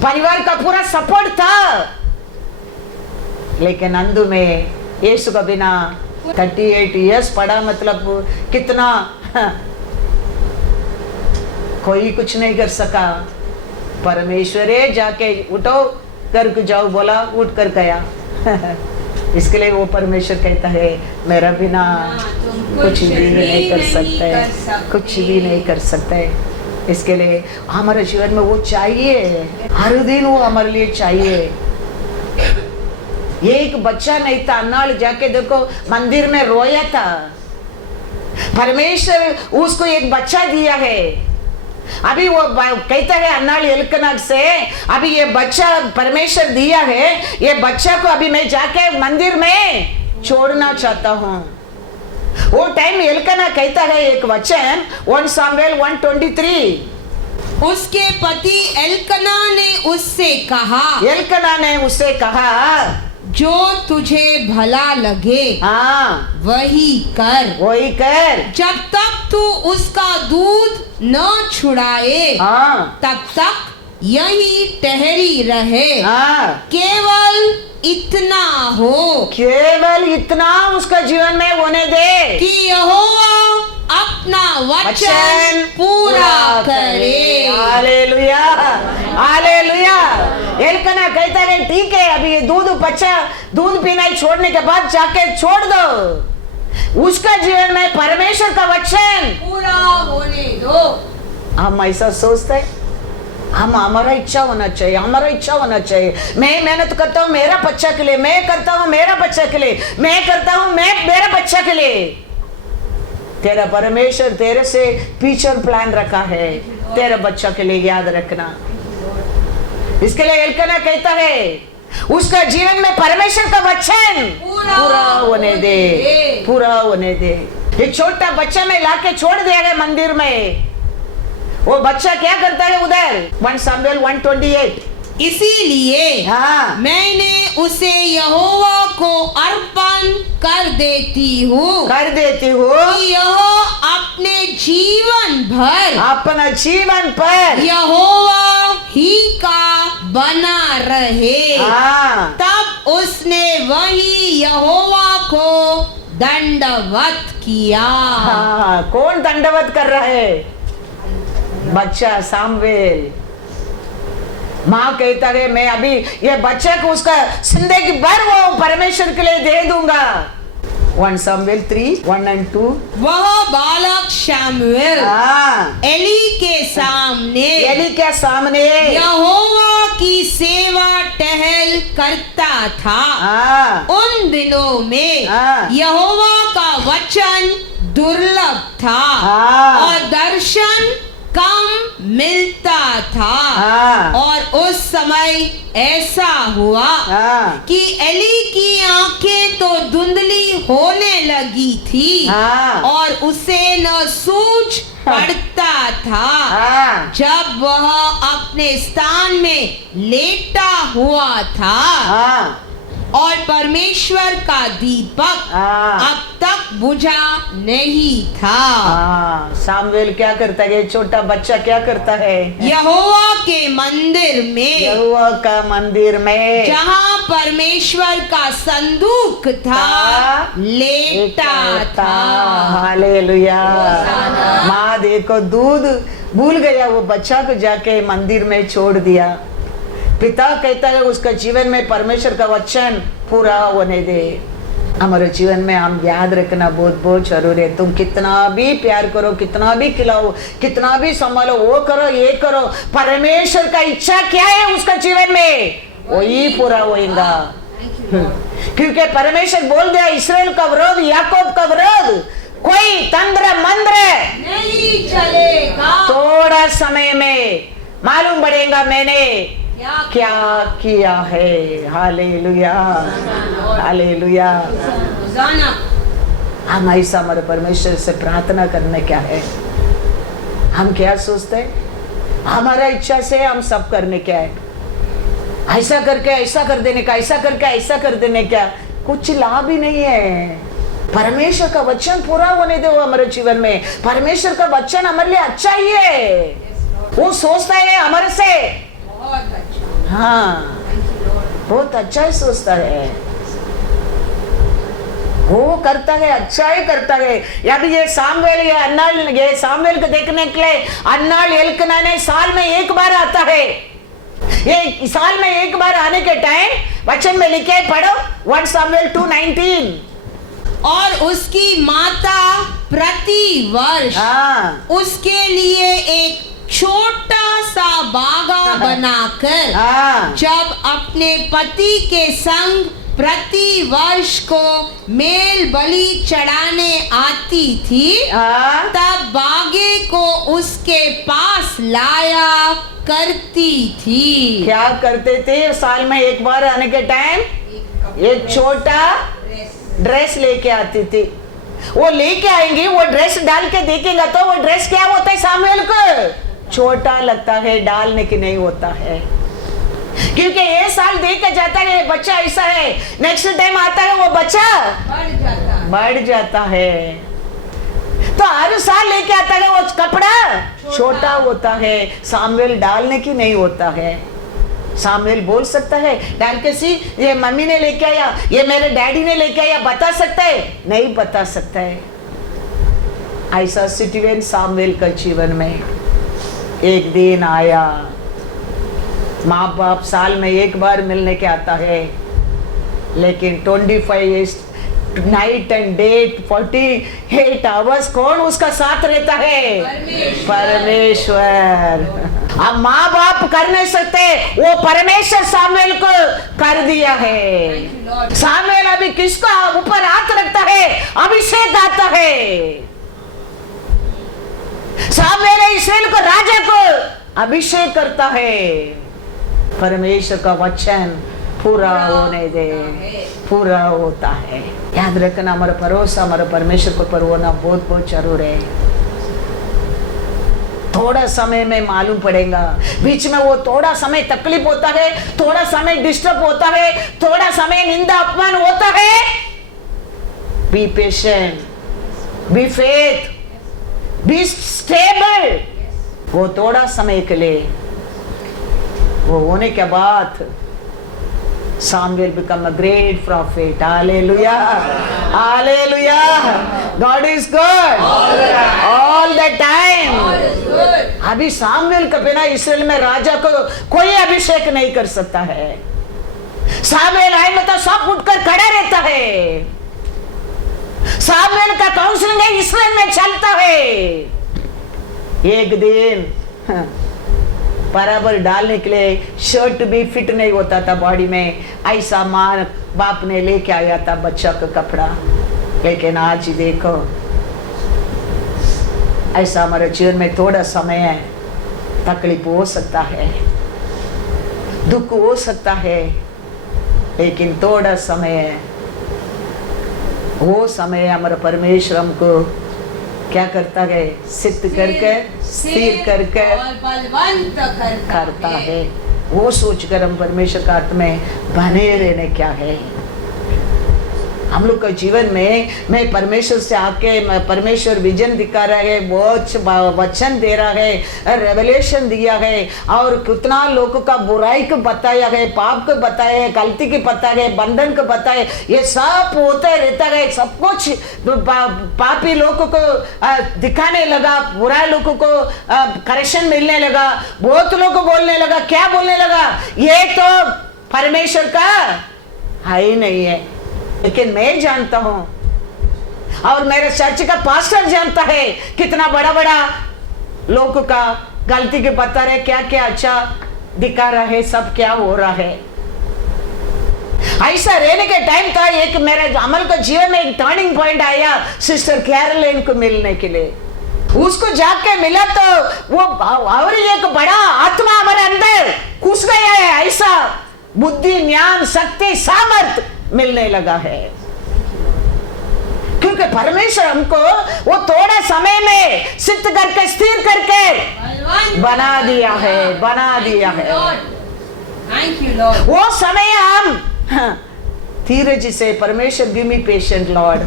परिवार का पूरा सपोर्ट था, लेकिन अंधु में यीशु का बिना 38 इयर्स पड़ा, मतलब कितना कोई कुछ नहीं कर सका। परमेश्वर जाके उठो करके जाओ बोला, उठ कर गया। इसके लिए वो परमेश्वर कहता है मेरा बिना कुछ भी नहीं कर सकते, कुछ भी नहीं कर सकते। इसके लिए हमारे जीवन में वो चाहिए, हर दिन वो हमारे लिए चाहिए। ये एक बच्चा नहीं था, अन्नाल जाके देखो मंदिर में रोया था, परमेश्वर उसको एक बच्चा दिया है, अभी वो कहता है अन्नाल एल्कना से, अभी ये बच्चा परमेश्वर दिया है, ये बच्चा को अभी मैं जाके मंदिर में छोड़ना चाहता हूँ। वो टाइम एल्कना कहता है एक वचन 1 सामुएल 1:23। उसके पति एल्कना ने उससे कहा, एल्कना ने उससे कहा, जो तुझे भला लगे हाँ वही कर, वही कर, जब तक तू उसका दूध न छुड़ाए हाँ तब तक यही ठहरी रहे। हाँ, केवल इतना हो केवल इतना उसका जीवन में होने दे कि यहोवा अपना वचन पूरा करे। Hallelujah, hallelujah. एल्कना कहता है ठीक है, अभी ये बच्चा दूध पीना छोड़ने के बाद जाके छोड़ दो, उसका जीवन में परमेश्वर का वचन पूरा होने दो। हम ऐसा सोचते हैं, हम हमारा इच्छा होना चाहिए, हमारा इच्छा होना चाहिए। मैं मेहनत करता हूँ मेरा बच्चा के लिए, मैं करता हूँ मेरा बच्चा के लिए, मैं करता हूँ मैं मेरा बच्चा के लिए। तेरा परमेश्वर तेरे से फ्यूचर प्लान रखा है, तेरे बच्चा के लिए याद रखना। इसके लिए एल्कना कहता है उसका जीवन में परमेश्वर का वचन पूरा होने दे, पूरा होने दे। एक छोटा बच्चा में लाके छोड़ दिया गया मंदिर में, वो बच्चा क्या करता है उधर 1 सामुएल 1:28। इसीलिए हाँ मैंने उसे यहोवा को अर्पण कर देती हूँ कि यह अपने जीवन भर अपना जीवन पर यहोवा ही का बना रहे। हाँ तब उसने वही यहोवा को दंडवत किया। हाँ, कौन दंडवत कर रहा है? बच्चा सामुएल। माँ कहता है मैं अभी ये बच्चे को उसका जिंदगी भर वो परमेश्वर के लिए दे दूंगा। 1 सामुएल 3:1-2। वह बालक शमूएल एली के सामने यहोवा की सेवा टहल करता था। उन दिनों में यहोवा का वचन दुर्लभ था और दर्शन कम मिलता था। और उस समय ऐसा हुआ कि एली की आंखें तो धुंधली होने लगी थी और उसे न सूझ पड़ता था। जब वह अपने स्थान में लेटा हुआ था और परमेश्वर का दीपक अब तक बुझा नहीं था। सामुएल क्या करता है? छोटा बच्चा क्या करता है? यहोवा के मंदिर में, यहोवा का मंदिर में जहाँ परमेश्वर का संदूक था लेटा था। हालेलुया। माँ देखो दूध भूल गया, वो बच्चा को जाके मंदिर में छोड़ दिया। पिता कहता है उसका जीवन में परमेश्वर का वचन पूरा होने दे। हमारे जीवन में हम याद रखना बहुत बहुत जरूरी है। तुम कितना भी प्यार करो, कितना भी खिलाओ, कितना भी संभालो, वो करो ये करो, परमेश्वर का इच्छा क्या है उसका जीवन में वही पूरा होगा। क्योंकि परमेश्वर बोल दिया इस्राएल का विरोध, याकूब का विरोध कोई तंत्र मंत्र नहीं चलेगा। थोड़ा समय में मालूम पड़ेगा मैंने क्या किया है। Hallelujah, hallelujah. हम ऐसा हमारे परमेश्वर से प्रार्थना करने क्या है? हम क्या सोचते हैं? हमारा इच्छा से हम सब करने क्या है? ऐसा करके ऐसा कर देने का, ऐसा करके ऐसा कर देने क्या, कुछ लाभ ही नहीं है। परमेश्वर का वचन पूरा होने दो हमारे जीवन में। परमेश्वर का वचन हमारे लिए अच्छा ही है। वो सोचता है हमारे से, हाँ बहुत अच्छा ही सोचता है, वो करता है, अच्छा ही करता है। अभी ये सामुएल ये सामुएल को देखने के लिए अन्नाल एल्कना ने साल में एक बार आता है। ये साल में एक बार आने के टाइम वचन में लिखे पढ़ो 1 सामुएल 2:19। और उसकी माता प्रति वर्ष उसके लिए एक छोटा सा बागा बनाकर जब अपने पति के संग प्रति वर्ष को मेल बलि चढ़ाने आती थी, हाँ, तब बागे को उसके पास लाया करती थी। क्या करते थे? साल में एक बार आने के टाइम एक छोटा ड्रेस लेके आती थी। वो लेके आएंगी, वो ड्रेस डाल के देखेगा तो वो ड्रेस क्या होता है सामुएल को? छोटा लगता है, डालने की नहीं होता है, क्योंकि ये साल देख के जाता है बच्चा ऐसा है, नेक्स्ट टाइम आता है वो बच्चा बढ़ जाता है। तो हर साल लेके आता है वो कपड़ा छोटा होता है, सामुएल डालने की नहीं होता है। सामुएल बोल सकता है डाल के, सी ये मम्मी ने लेके आया, ये मेरे डैडी ने लेके आया, बता सकता है? नहीं बता सकता है। ऐसा सिचुएशन सामुएल का जीवन में एक दिन आया। माँ बाप साल में एक बार मिलने के आता है, लेकिन 25 नाइट एंड डे 48 आवर्स कौन उसका साथ रहता है? परमेश्वर। अब माँ बाप कर नहीं सकते, वो परमेश्वर सामुएल को कर दिया है। सामुएल अभी किसका ऊपर हाथ रखता है? अभिषेक आता है। सामुएल इस्राएल को राजा को अभिषेक करता है। परमेश्वर का वचन पूरा होने दे, पूरा होता है। याद रखना, हमारा भरोसा हमारा परमेश्वर को पर होना बहुत बहुत जरूर है। थोड़ा समय में मालूम पड़ेगा, बीच में वो थोड़ा समय तकलीफ होता है, थोड़ा समय डिस्टर्ब होता है, थोड़ा समय निंदा अपमान होता है। Be patient, be faith, be stable. वो थोड़ा समय के लिए, वो होने के बाद Samuel become a great prophet. Hallelujah. Hallelujah. God is good. All the time. अभी सामुएल के बिना इस्राएल में राजा को कोई अभिषेक नहीं कर सकता है। सामुएल आए मतलब सब उठकर खड़ा रहता है। सामुएल का काउंसलिंग इस्राएल में चलता है। एक दिन बराबर डालने के लिए शर्ट भी फिट नहीं होता था बॉडी में, ऐसा माँ बाप ने लेके आया था बच्चा का कपड़ा। लेकिन आज देखो, ऐसा हमारे जीवन में थोड़ा समय है, तकलीफ हो सकता है, दुख हो सकता है, लेकिन थोड़ा समय है। वो समय हमारा परमेश्वर हमको क्या करता है? सिद्ध करके, स्थिर करके बलवंत करता है। वो सोचकर हम परमेश्वर का हाथ में बने रहने क्या है। हम लोग का जीवन में मैं परमेश्वर से आके परमेश्वर विजन दिखा रहा है, बहुत वचन दे रहा है, रेवलेशन दिया है, और कितना लोगों का बुराई को बताया है, पाप को बताया है, गलती की बताया है, बंधन को बताया, ये सब होते रहता है। सब कुछ पापी लोगों को दिखाने लगा, बुरा लोगों को करेक्शन मिलने लगा, बहुत लोगों को बोलने लगा। क्या बोलने लगा? ये तो परमेश्वर का है ही नहीं है। लेकिन मैं जानता हूं, और मेरे चर्च का पास्टर जानता है, कितना बड़ा बड़ा लोगों का गलती के बता रहे, क्या क्या अच्छा दिखा रहा है, सब क्या हो रहा है। ऐसा रहने के टाइम था, एक मेरे अमल का जीवन में एक टर्निंग पॉइंट आया सिस्टर कैरोलिन को मिलने के लिए। उसको जाके मिला तो वो और एक बड़ा आत्मा हमारे अंदर घुस गया है, ऐसा बुद्धि, ज्ञान, शक्ति, सामर्थ मिलने लगा है। क्योंकि परमेश्वर हमको वो थोड़ा समय में सिद्ध करके, स्थिर करके बना दिया है, बना दिया है। वो समय हम धीरज से, परमेश्वर give me patient Lord,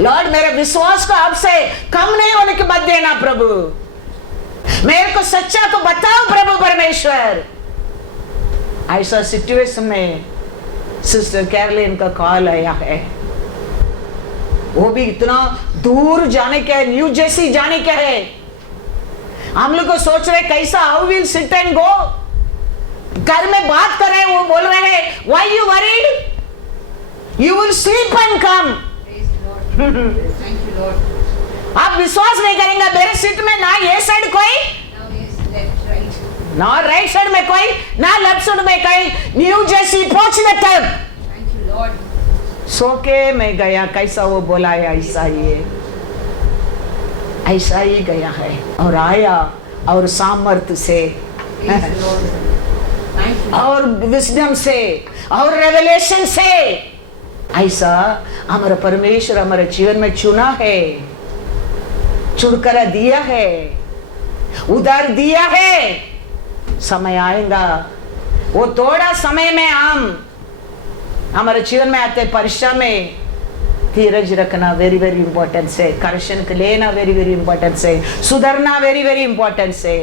Lord मेरे विश्वास को आपसे कम नहीं होने के बाद देना प्रभु, मेरे को सच्चा को बताओ प्रभु परमेश्वर। ऐसा सिचुएशन में सिस्टर कैरोलिन का कॉल आया है। वो भी इतना दूर जाने का है, न्यू जर्सी जाने का है। हम लोग को सोच रहे कैसा, how will sit and go. घर में बात कर रहे हैं, वो बोल रहे हैं why you worried, you will sleep and come. आप विश्वास नहीं करेंगे, मेरे सीट में ना ये साइड कोई ना राइट साइड में कोई, ना लेफ्ट साइड में कोई, न्यू जर्सी पहुंचने तक Thank you, Lord. सो के मैं गया। कैसा वो बोला है, ऐसा ही है, ऐसा ही गया है और आया और सामर्थ्य से Praise the Lord. Thank you. और विजडम से और रेवलेशन से ऐसा हमारा परमेश्वर हमारे जीवन में चुना है, चुनकर दिया है, उधार दिया है। समय आएगा वो थोड़ा समय में हम हमारे जीवन में आते परीक्षा में धीरज रखना वेरी वेरी इंपॉर्टेंट है, करेक्शन लेना वेरी वेरी इंपॉर्टेंट है, सुधरना वेरी वेरी इंपॉर्टेंट है।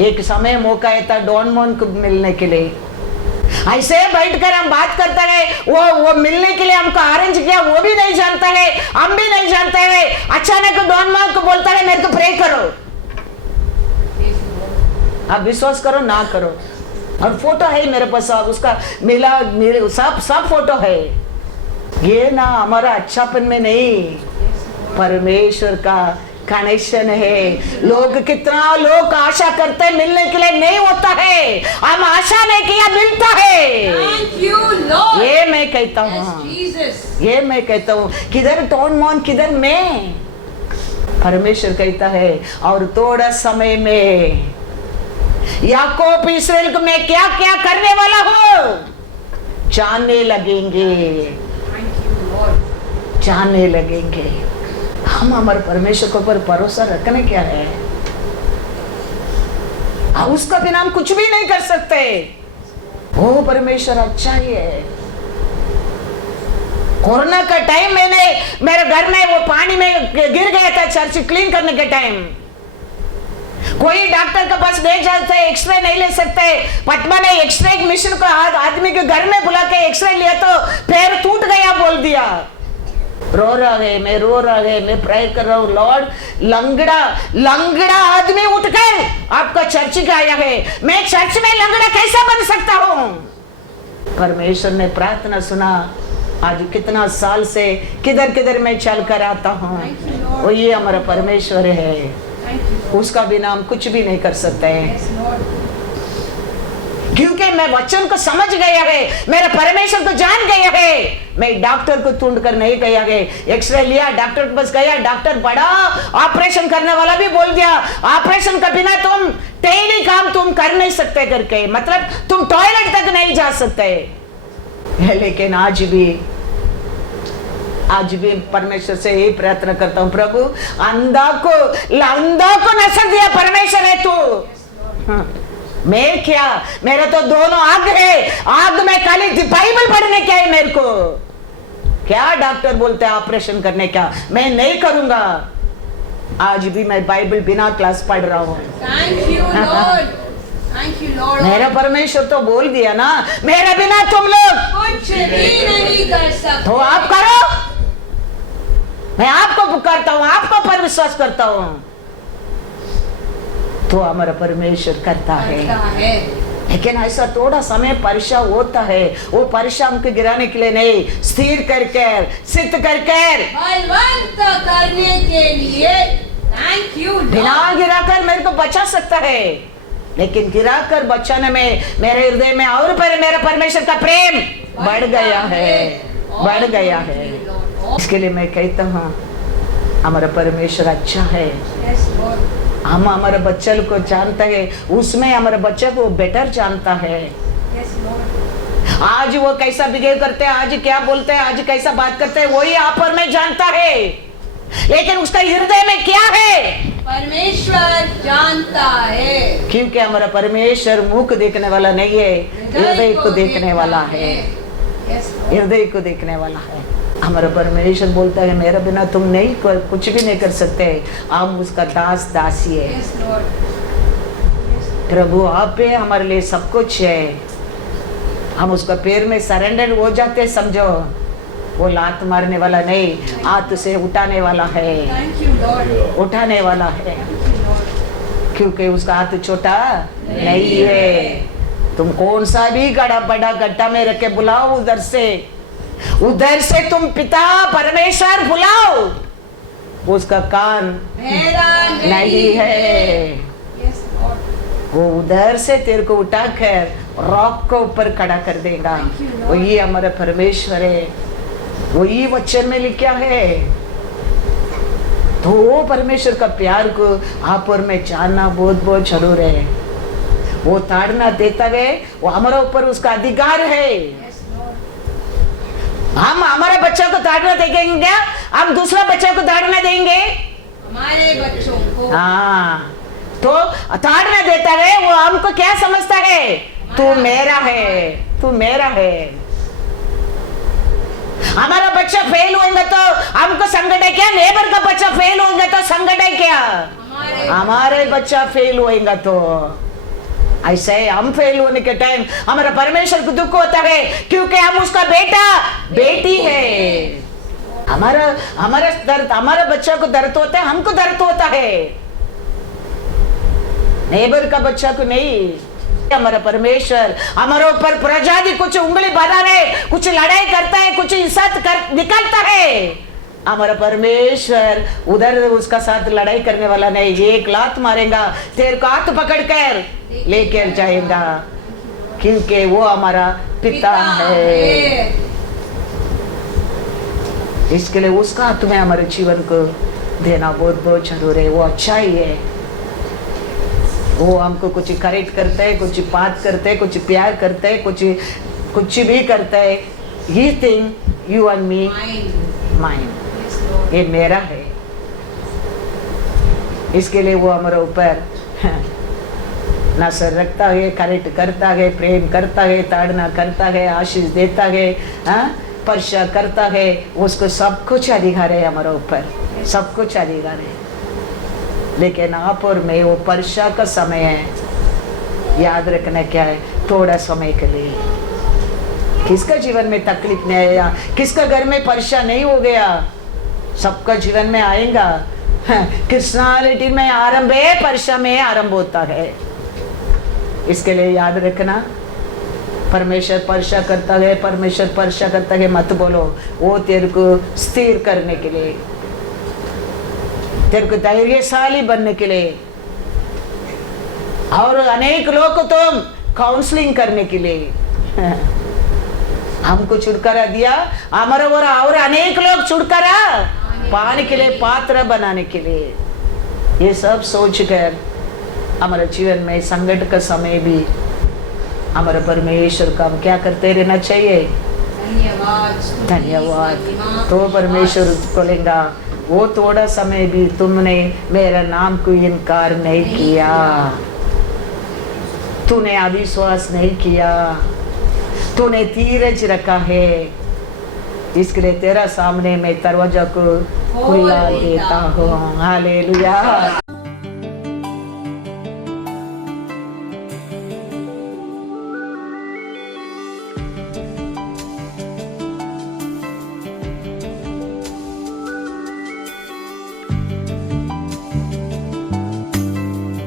एक समय मौका आया था डॉन मोन को मिलने के लिए, ऐसे बैठकर हम बात करते हैं, वो मिलने के लिए हमको अरेंज किया, वो भी नहीं जानता है, हम भी नहीं जानते हैं। अचानक डॉन मोन को बोलता है मेरे को प्रे करो। आप विश्वास करो ना करो, और फोटो है मेरे पास, उसका मिला मेरे सब फोटो है। ये ना हमारा अच्छापन में नहीं, परमेश्वर का कनेक्शन है। लोग कितना लोग आशा करते हैं मिलने के लिए, नहीं होता है। हम आशा नहीं किया, मिलता है। Thank you, Lord. ये मैं कहता Yes, हूँ, Jesus. ये मैं कहता हूँ, किधर टोन मोन किधर मैं, परमेश्वर कहता है। और थोड़ा समय में याकूब इस्राएल को मैं क्या क्या करने वाला हूँ जानने लगेंगे, Thank you, Lord. जानने लगेंगे। हम हमारे परमेश्वर के ऊपर भरोसा रखने क्या है, उसका बिना हम कुछ भी नहीं कर सकते। वो परमेश्वर अच्छा ही है। कोरोना का टाइम मैंने मेरे घर में वो पानी में गिर गया था, चर्च क्लीन करने के टाइम। कोई डॉक्टर के पास नहीं जाते, एक्सरे नहीं ले सकते। पटना ने एक्सरे मिशन को आदमी के घर में बुला के एक्सरे लिया तो पैर टूट गया बोल दिया। रो रहा है, मैं रो रहा है, मैं प्रे कर रहा हूँ, लॉर्ड लंगड़ा आदमी उठकर आपका चर्च का आया है, मैं चर्च में लंगड़ा कैसा बन सकता हूँ। परमेश्वर ने प्रार्थना सुना। आज कितना साल से किधर किधर मैं चल कर आता हूँ, वो ये हमारा परमेश्वर है, Thank you, Lord. उसका बिना हम कुछ भी नहीं कर सकते हैं। Yes, Lord. क्योंकि मैं वचन को समझ गया है, मेरे परमेश्वर को जान गया है। मैं डॉक्टर को ढूंढ कर नहीं गया है, एक्सरे लिया, डॉक्टर के पास गया, डॉक्टर बड़ा ऑपरेशन करने वाला भी बोल दिया ऑपरेशन के बिना तुम डेली काम तुम कर नहीं सकते करके, मतलब तुम टॉयलेट तक नहीं जा सकते। लेकिन आज भी परमेश्वर से यही प्रार्थना करता हूँ, प्रभु अंधा को नजर दिया परमेश्वर है तू। हाँ। मैं क्या, मेरा तो दोनों आग है, आग में खाली बाइबल पढ़ने क्या है मेरे को। क्या डॉक्टर बोलते हैं ऑपरेशन करने का, मैं नहीं करूंगा। आज भी मैं बाइबल बिना क्लास पढ़ रहा हूँ। Thank you, Lord. Thank you, Lord. मेरा परमेश्वर तो बोल दिया ना, मेरे बिना तुम लोग कुछ भी नहीं कर सकते। तो आप करो। मैं आपको पुकारता हूँ, आपको पर विश्वास करता हूँ, तो हमारा परमेश्वर करता है। लेकिन ऐसा थोड़ा समय परीक्षा होता है, वो परीक्षा हमको गिराने के लिए नहीं, स्थिर कर सिद्ध कर बलवंत करने के लिए। थैंक यू, बिना गिराकर मेरे को बचा सकता है, लेकिन गिराकर बचाने में मेरे हृदय में और पर मेरा परमेश्वर का प्रेम बढ़ गया है। इसके लिए मैं कहता हूँ हमारा परमेश्वर अच्छा है। हम हमारे बच्चे को जानता है, उसमें हमारे बच्चे को बेटर जानता है। आज वो कैसा बिहेव करते हैं, आज क्या बोलते हैं, आज कैसा बात करते हैं, वही आप और मैं जानता है, लेकिन उसका हृदय में क्या है परमेश्वर जानता है। क्योंकि हमारा परमेश्वर मुख देखने वाला नहीं है, हृदय को देखने वाला है। हृदय को देखने वाला है। हमारा परमेश्वर बोलता है मेरे बिना तुम नहीं कुछ भी नहीं कर सकते, हम उसका दास दासी है। प्रभु आप पे हमारे लिए सब कुछ है, हम उसका पैर में सरेंडर हो जाते। समझो वो लात मारने वाला नहीं, हाथ से उठाने वाला है, उठाने वाला है, क्योंकि उसका हाथ छोटा नहीं है। तुम कौन सा भी बड़ा गड्ढा में रख के बुलाओ, उधर से तुम पिता परमेश्वर बुलाओ, उसका कान नहीं है। वो उधर से तेरे को उठाकर रॉक को ऊपर खड़ा कर देगा। वही हमारा परमेश्वर है, वही वचन में लिखा है। तो वो परमेश्वर का प्यार को आप और मैं जानना बहुत बहुत जरूर है। वो ताड़ना देता है, वो हमारे ऊपर उसका अधिकार है। हम हमारे बच्चों को ताड़ना देंगे क्या? हम दूसरा बच्चों को ताड़ना देंगे? हमारे बच्चों को। हाँ, तो ताड़ना देता है, वो हमको क्या समझता है? तू मेरा है, तू मेरा है। हमारा बच्चा फेल होगा तो हमको संकट है क्या? नेबर का बच्चा फेल होगा तो संकट है क्या? हमारे बच्चा फेल होगा तो ऐसे हम फेल होने के टाइम हमारा परमेश्वर को दुख होता है, क्योंकि हम उसका बेटा बेटी है। हमारा दर्द, हमारा बच्चा को दर्द होता है, हमको दर्द होता है, नेबर का बच्चा को नहीं। हमारा परमेश्वर हमारे ऊपर प्रजाति कुछ उंगली बढ़ा रहे, कुछ लड़ाई करता है, कुछ इज्जत निकलता है। हमारा परमेश्वर उधर उसका साथ लड़ाई करने वाला नहीं, एक लात मारेगा, तेरे को हाथ पकड़कर लेकर जाएगा, क्योंकि वो हमारा पिता है। इसके लिए उसका हाथ में हमारे जीवन को देना बहुत बहुत जरूर है। वो अच्छा ही है, वो हमको कुछ करेक्ट करते है, कुछ बात करते है, कुछ प्यार करते है, कुछ भी करते है। He think you and me mine, ये मेरा है। इसके लिए वो हमारे ऊपर नजर रखता है, करेक्ट करता है, प्रेम करता है, ताड़ना करता है, आशीष देता है, स्पर्श करता है। उसको सब कुछ अधिकार है हमारे ऊपर, सब कुछ अधिकार है। लेकिन आप और मैं वो वर्षा का समय है, याद रखना क्या है, थोड़ा समय के लिए। किसका जीवन में तकलीफ नहीं आया, किसका घर में वर्षा नहीं हो गया, सबका जीवन में आएगा। कृष्णालिटी में आरंभ है, वर्षा में आरंभ होता है। इसके लिए याद रखना, परमेश्वर वर्षा करता है, परमेश्वर वर्षा करता है मत बोलो। वो तेरे को स्थिर करने के लिए, तेरे को धैर्यशाली बनने के लिए, और अनेक लोग को तुम काउंसलिंग करने के लिए हमको छुटकारा दिया, हमारा और अनेक लोग छुटकारा पाने के लिए, पात्र बनाने के लिए। ये सब सोच कर हमारे जीवन में संकट का समय भी हमारे परमेश्वर का हम क्या करते रहना चाहिए? धन्यवाद। तो परमेश्वर बोलेगा, वो थोड़ा समय भी तुमने मेरा नाम को इनकार नहीं किया, तूने अविश्वास नहीं किया, तूने धीरज रखा है। इसके लिए तेरा सामने मैं दरवाजा को खुला देता हूँ। हालेलुया।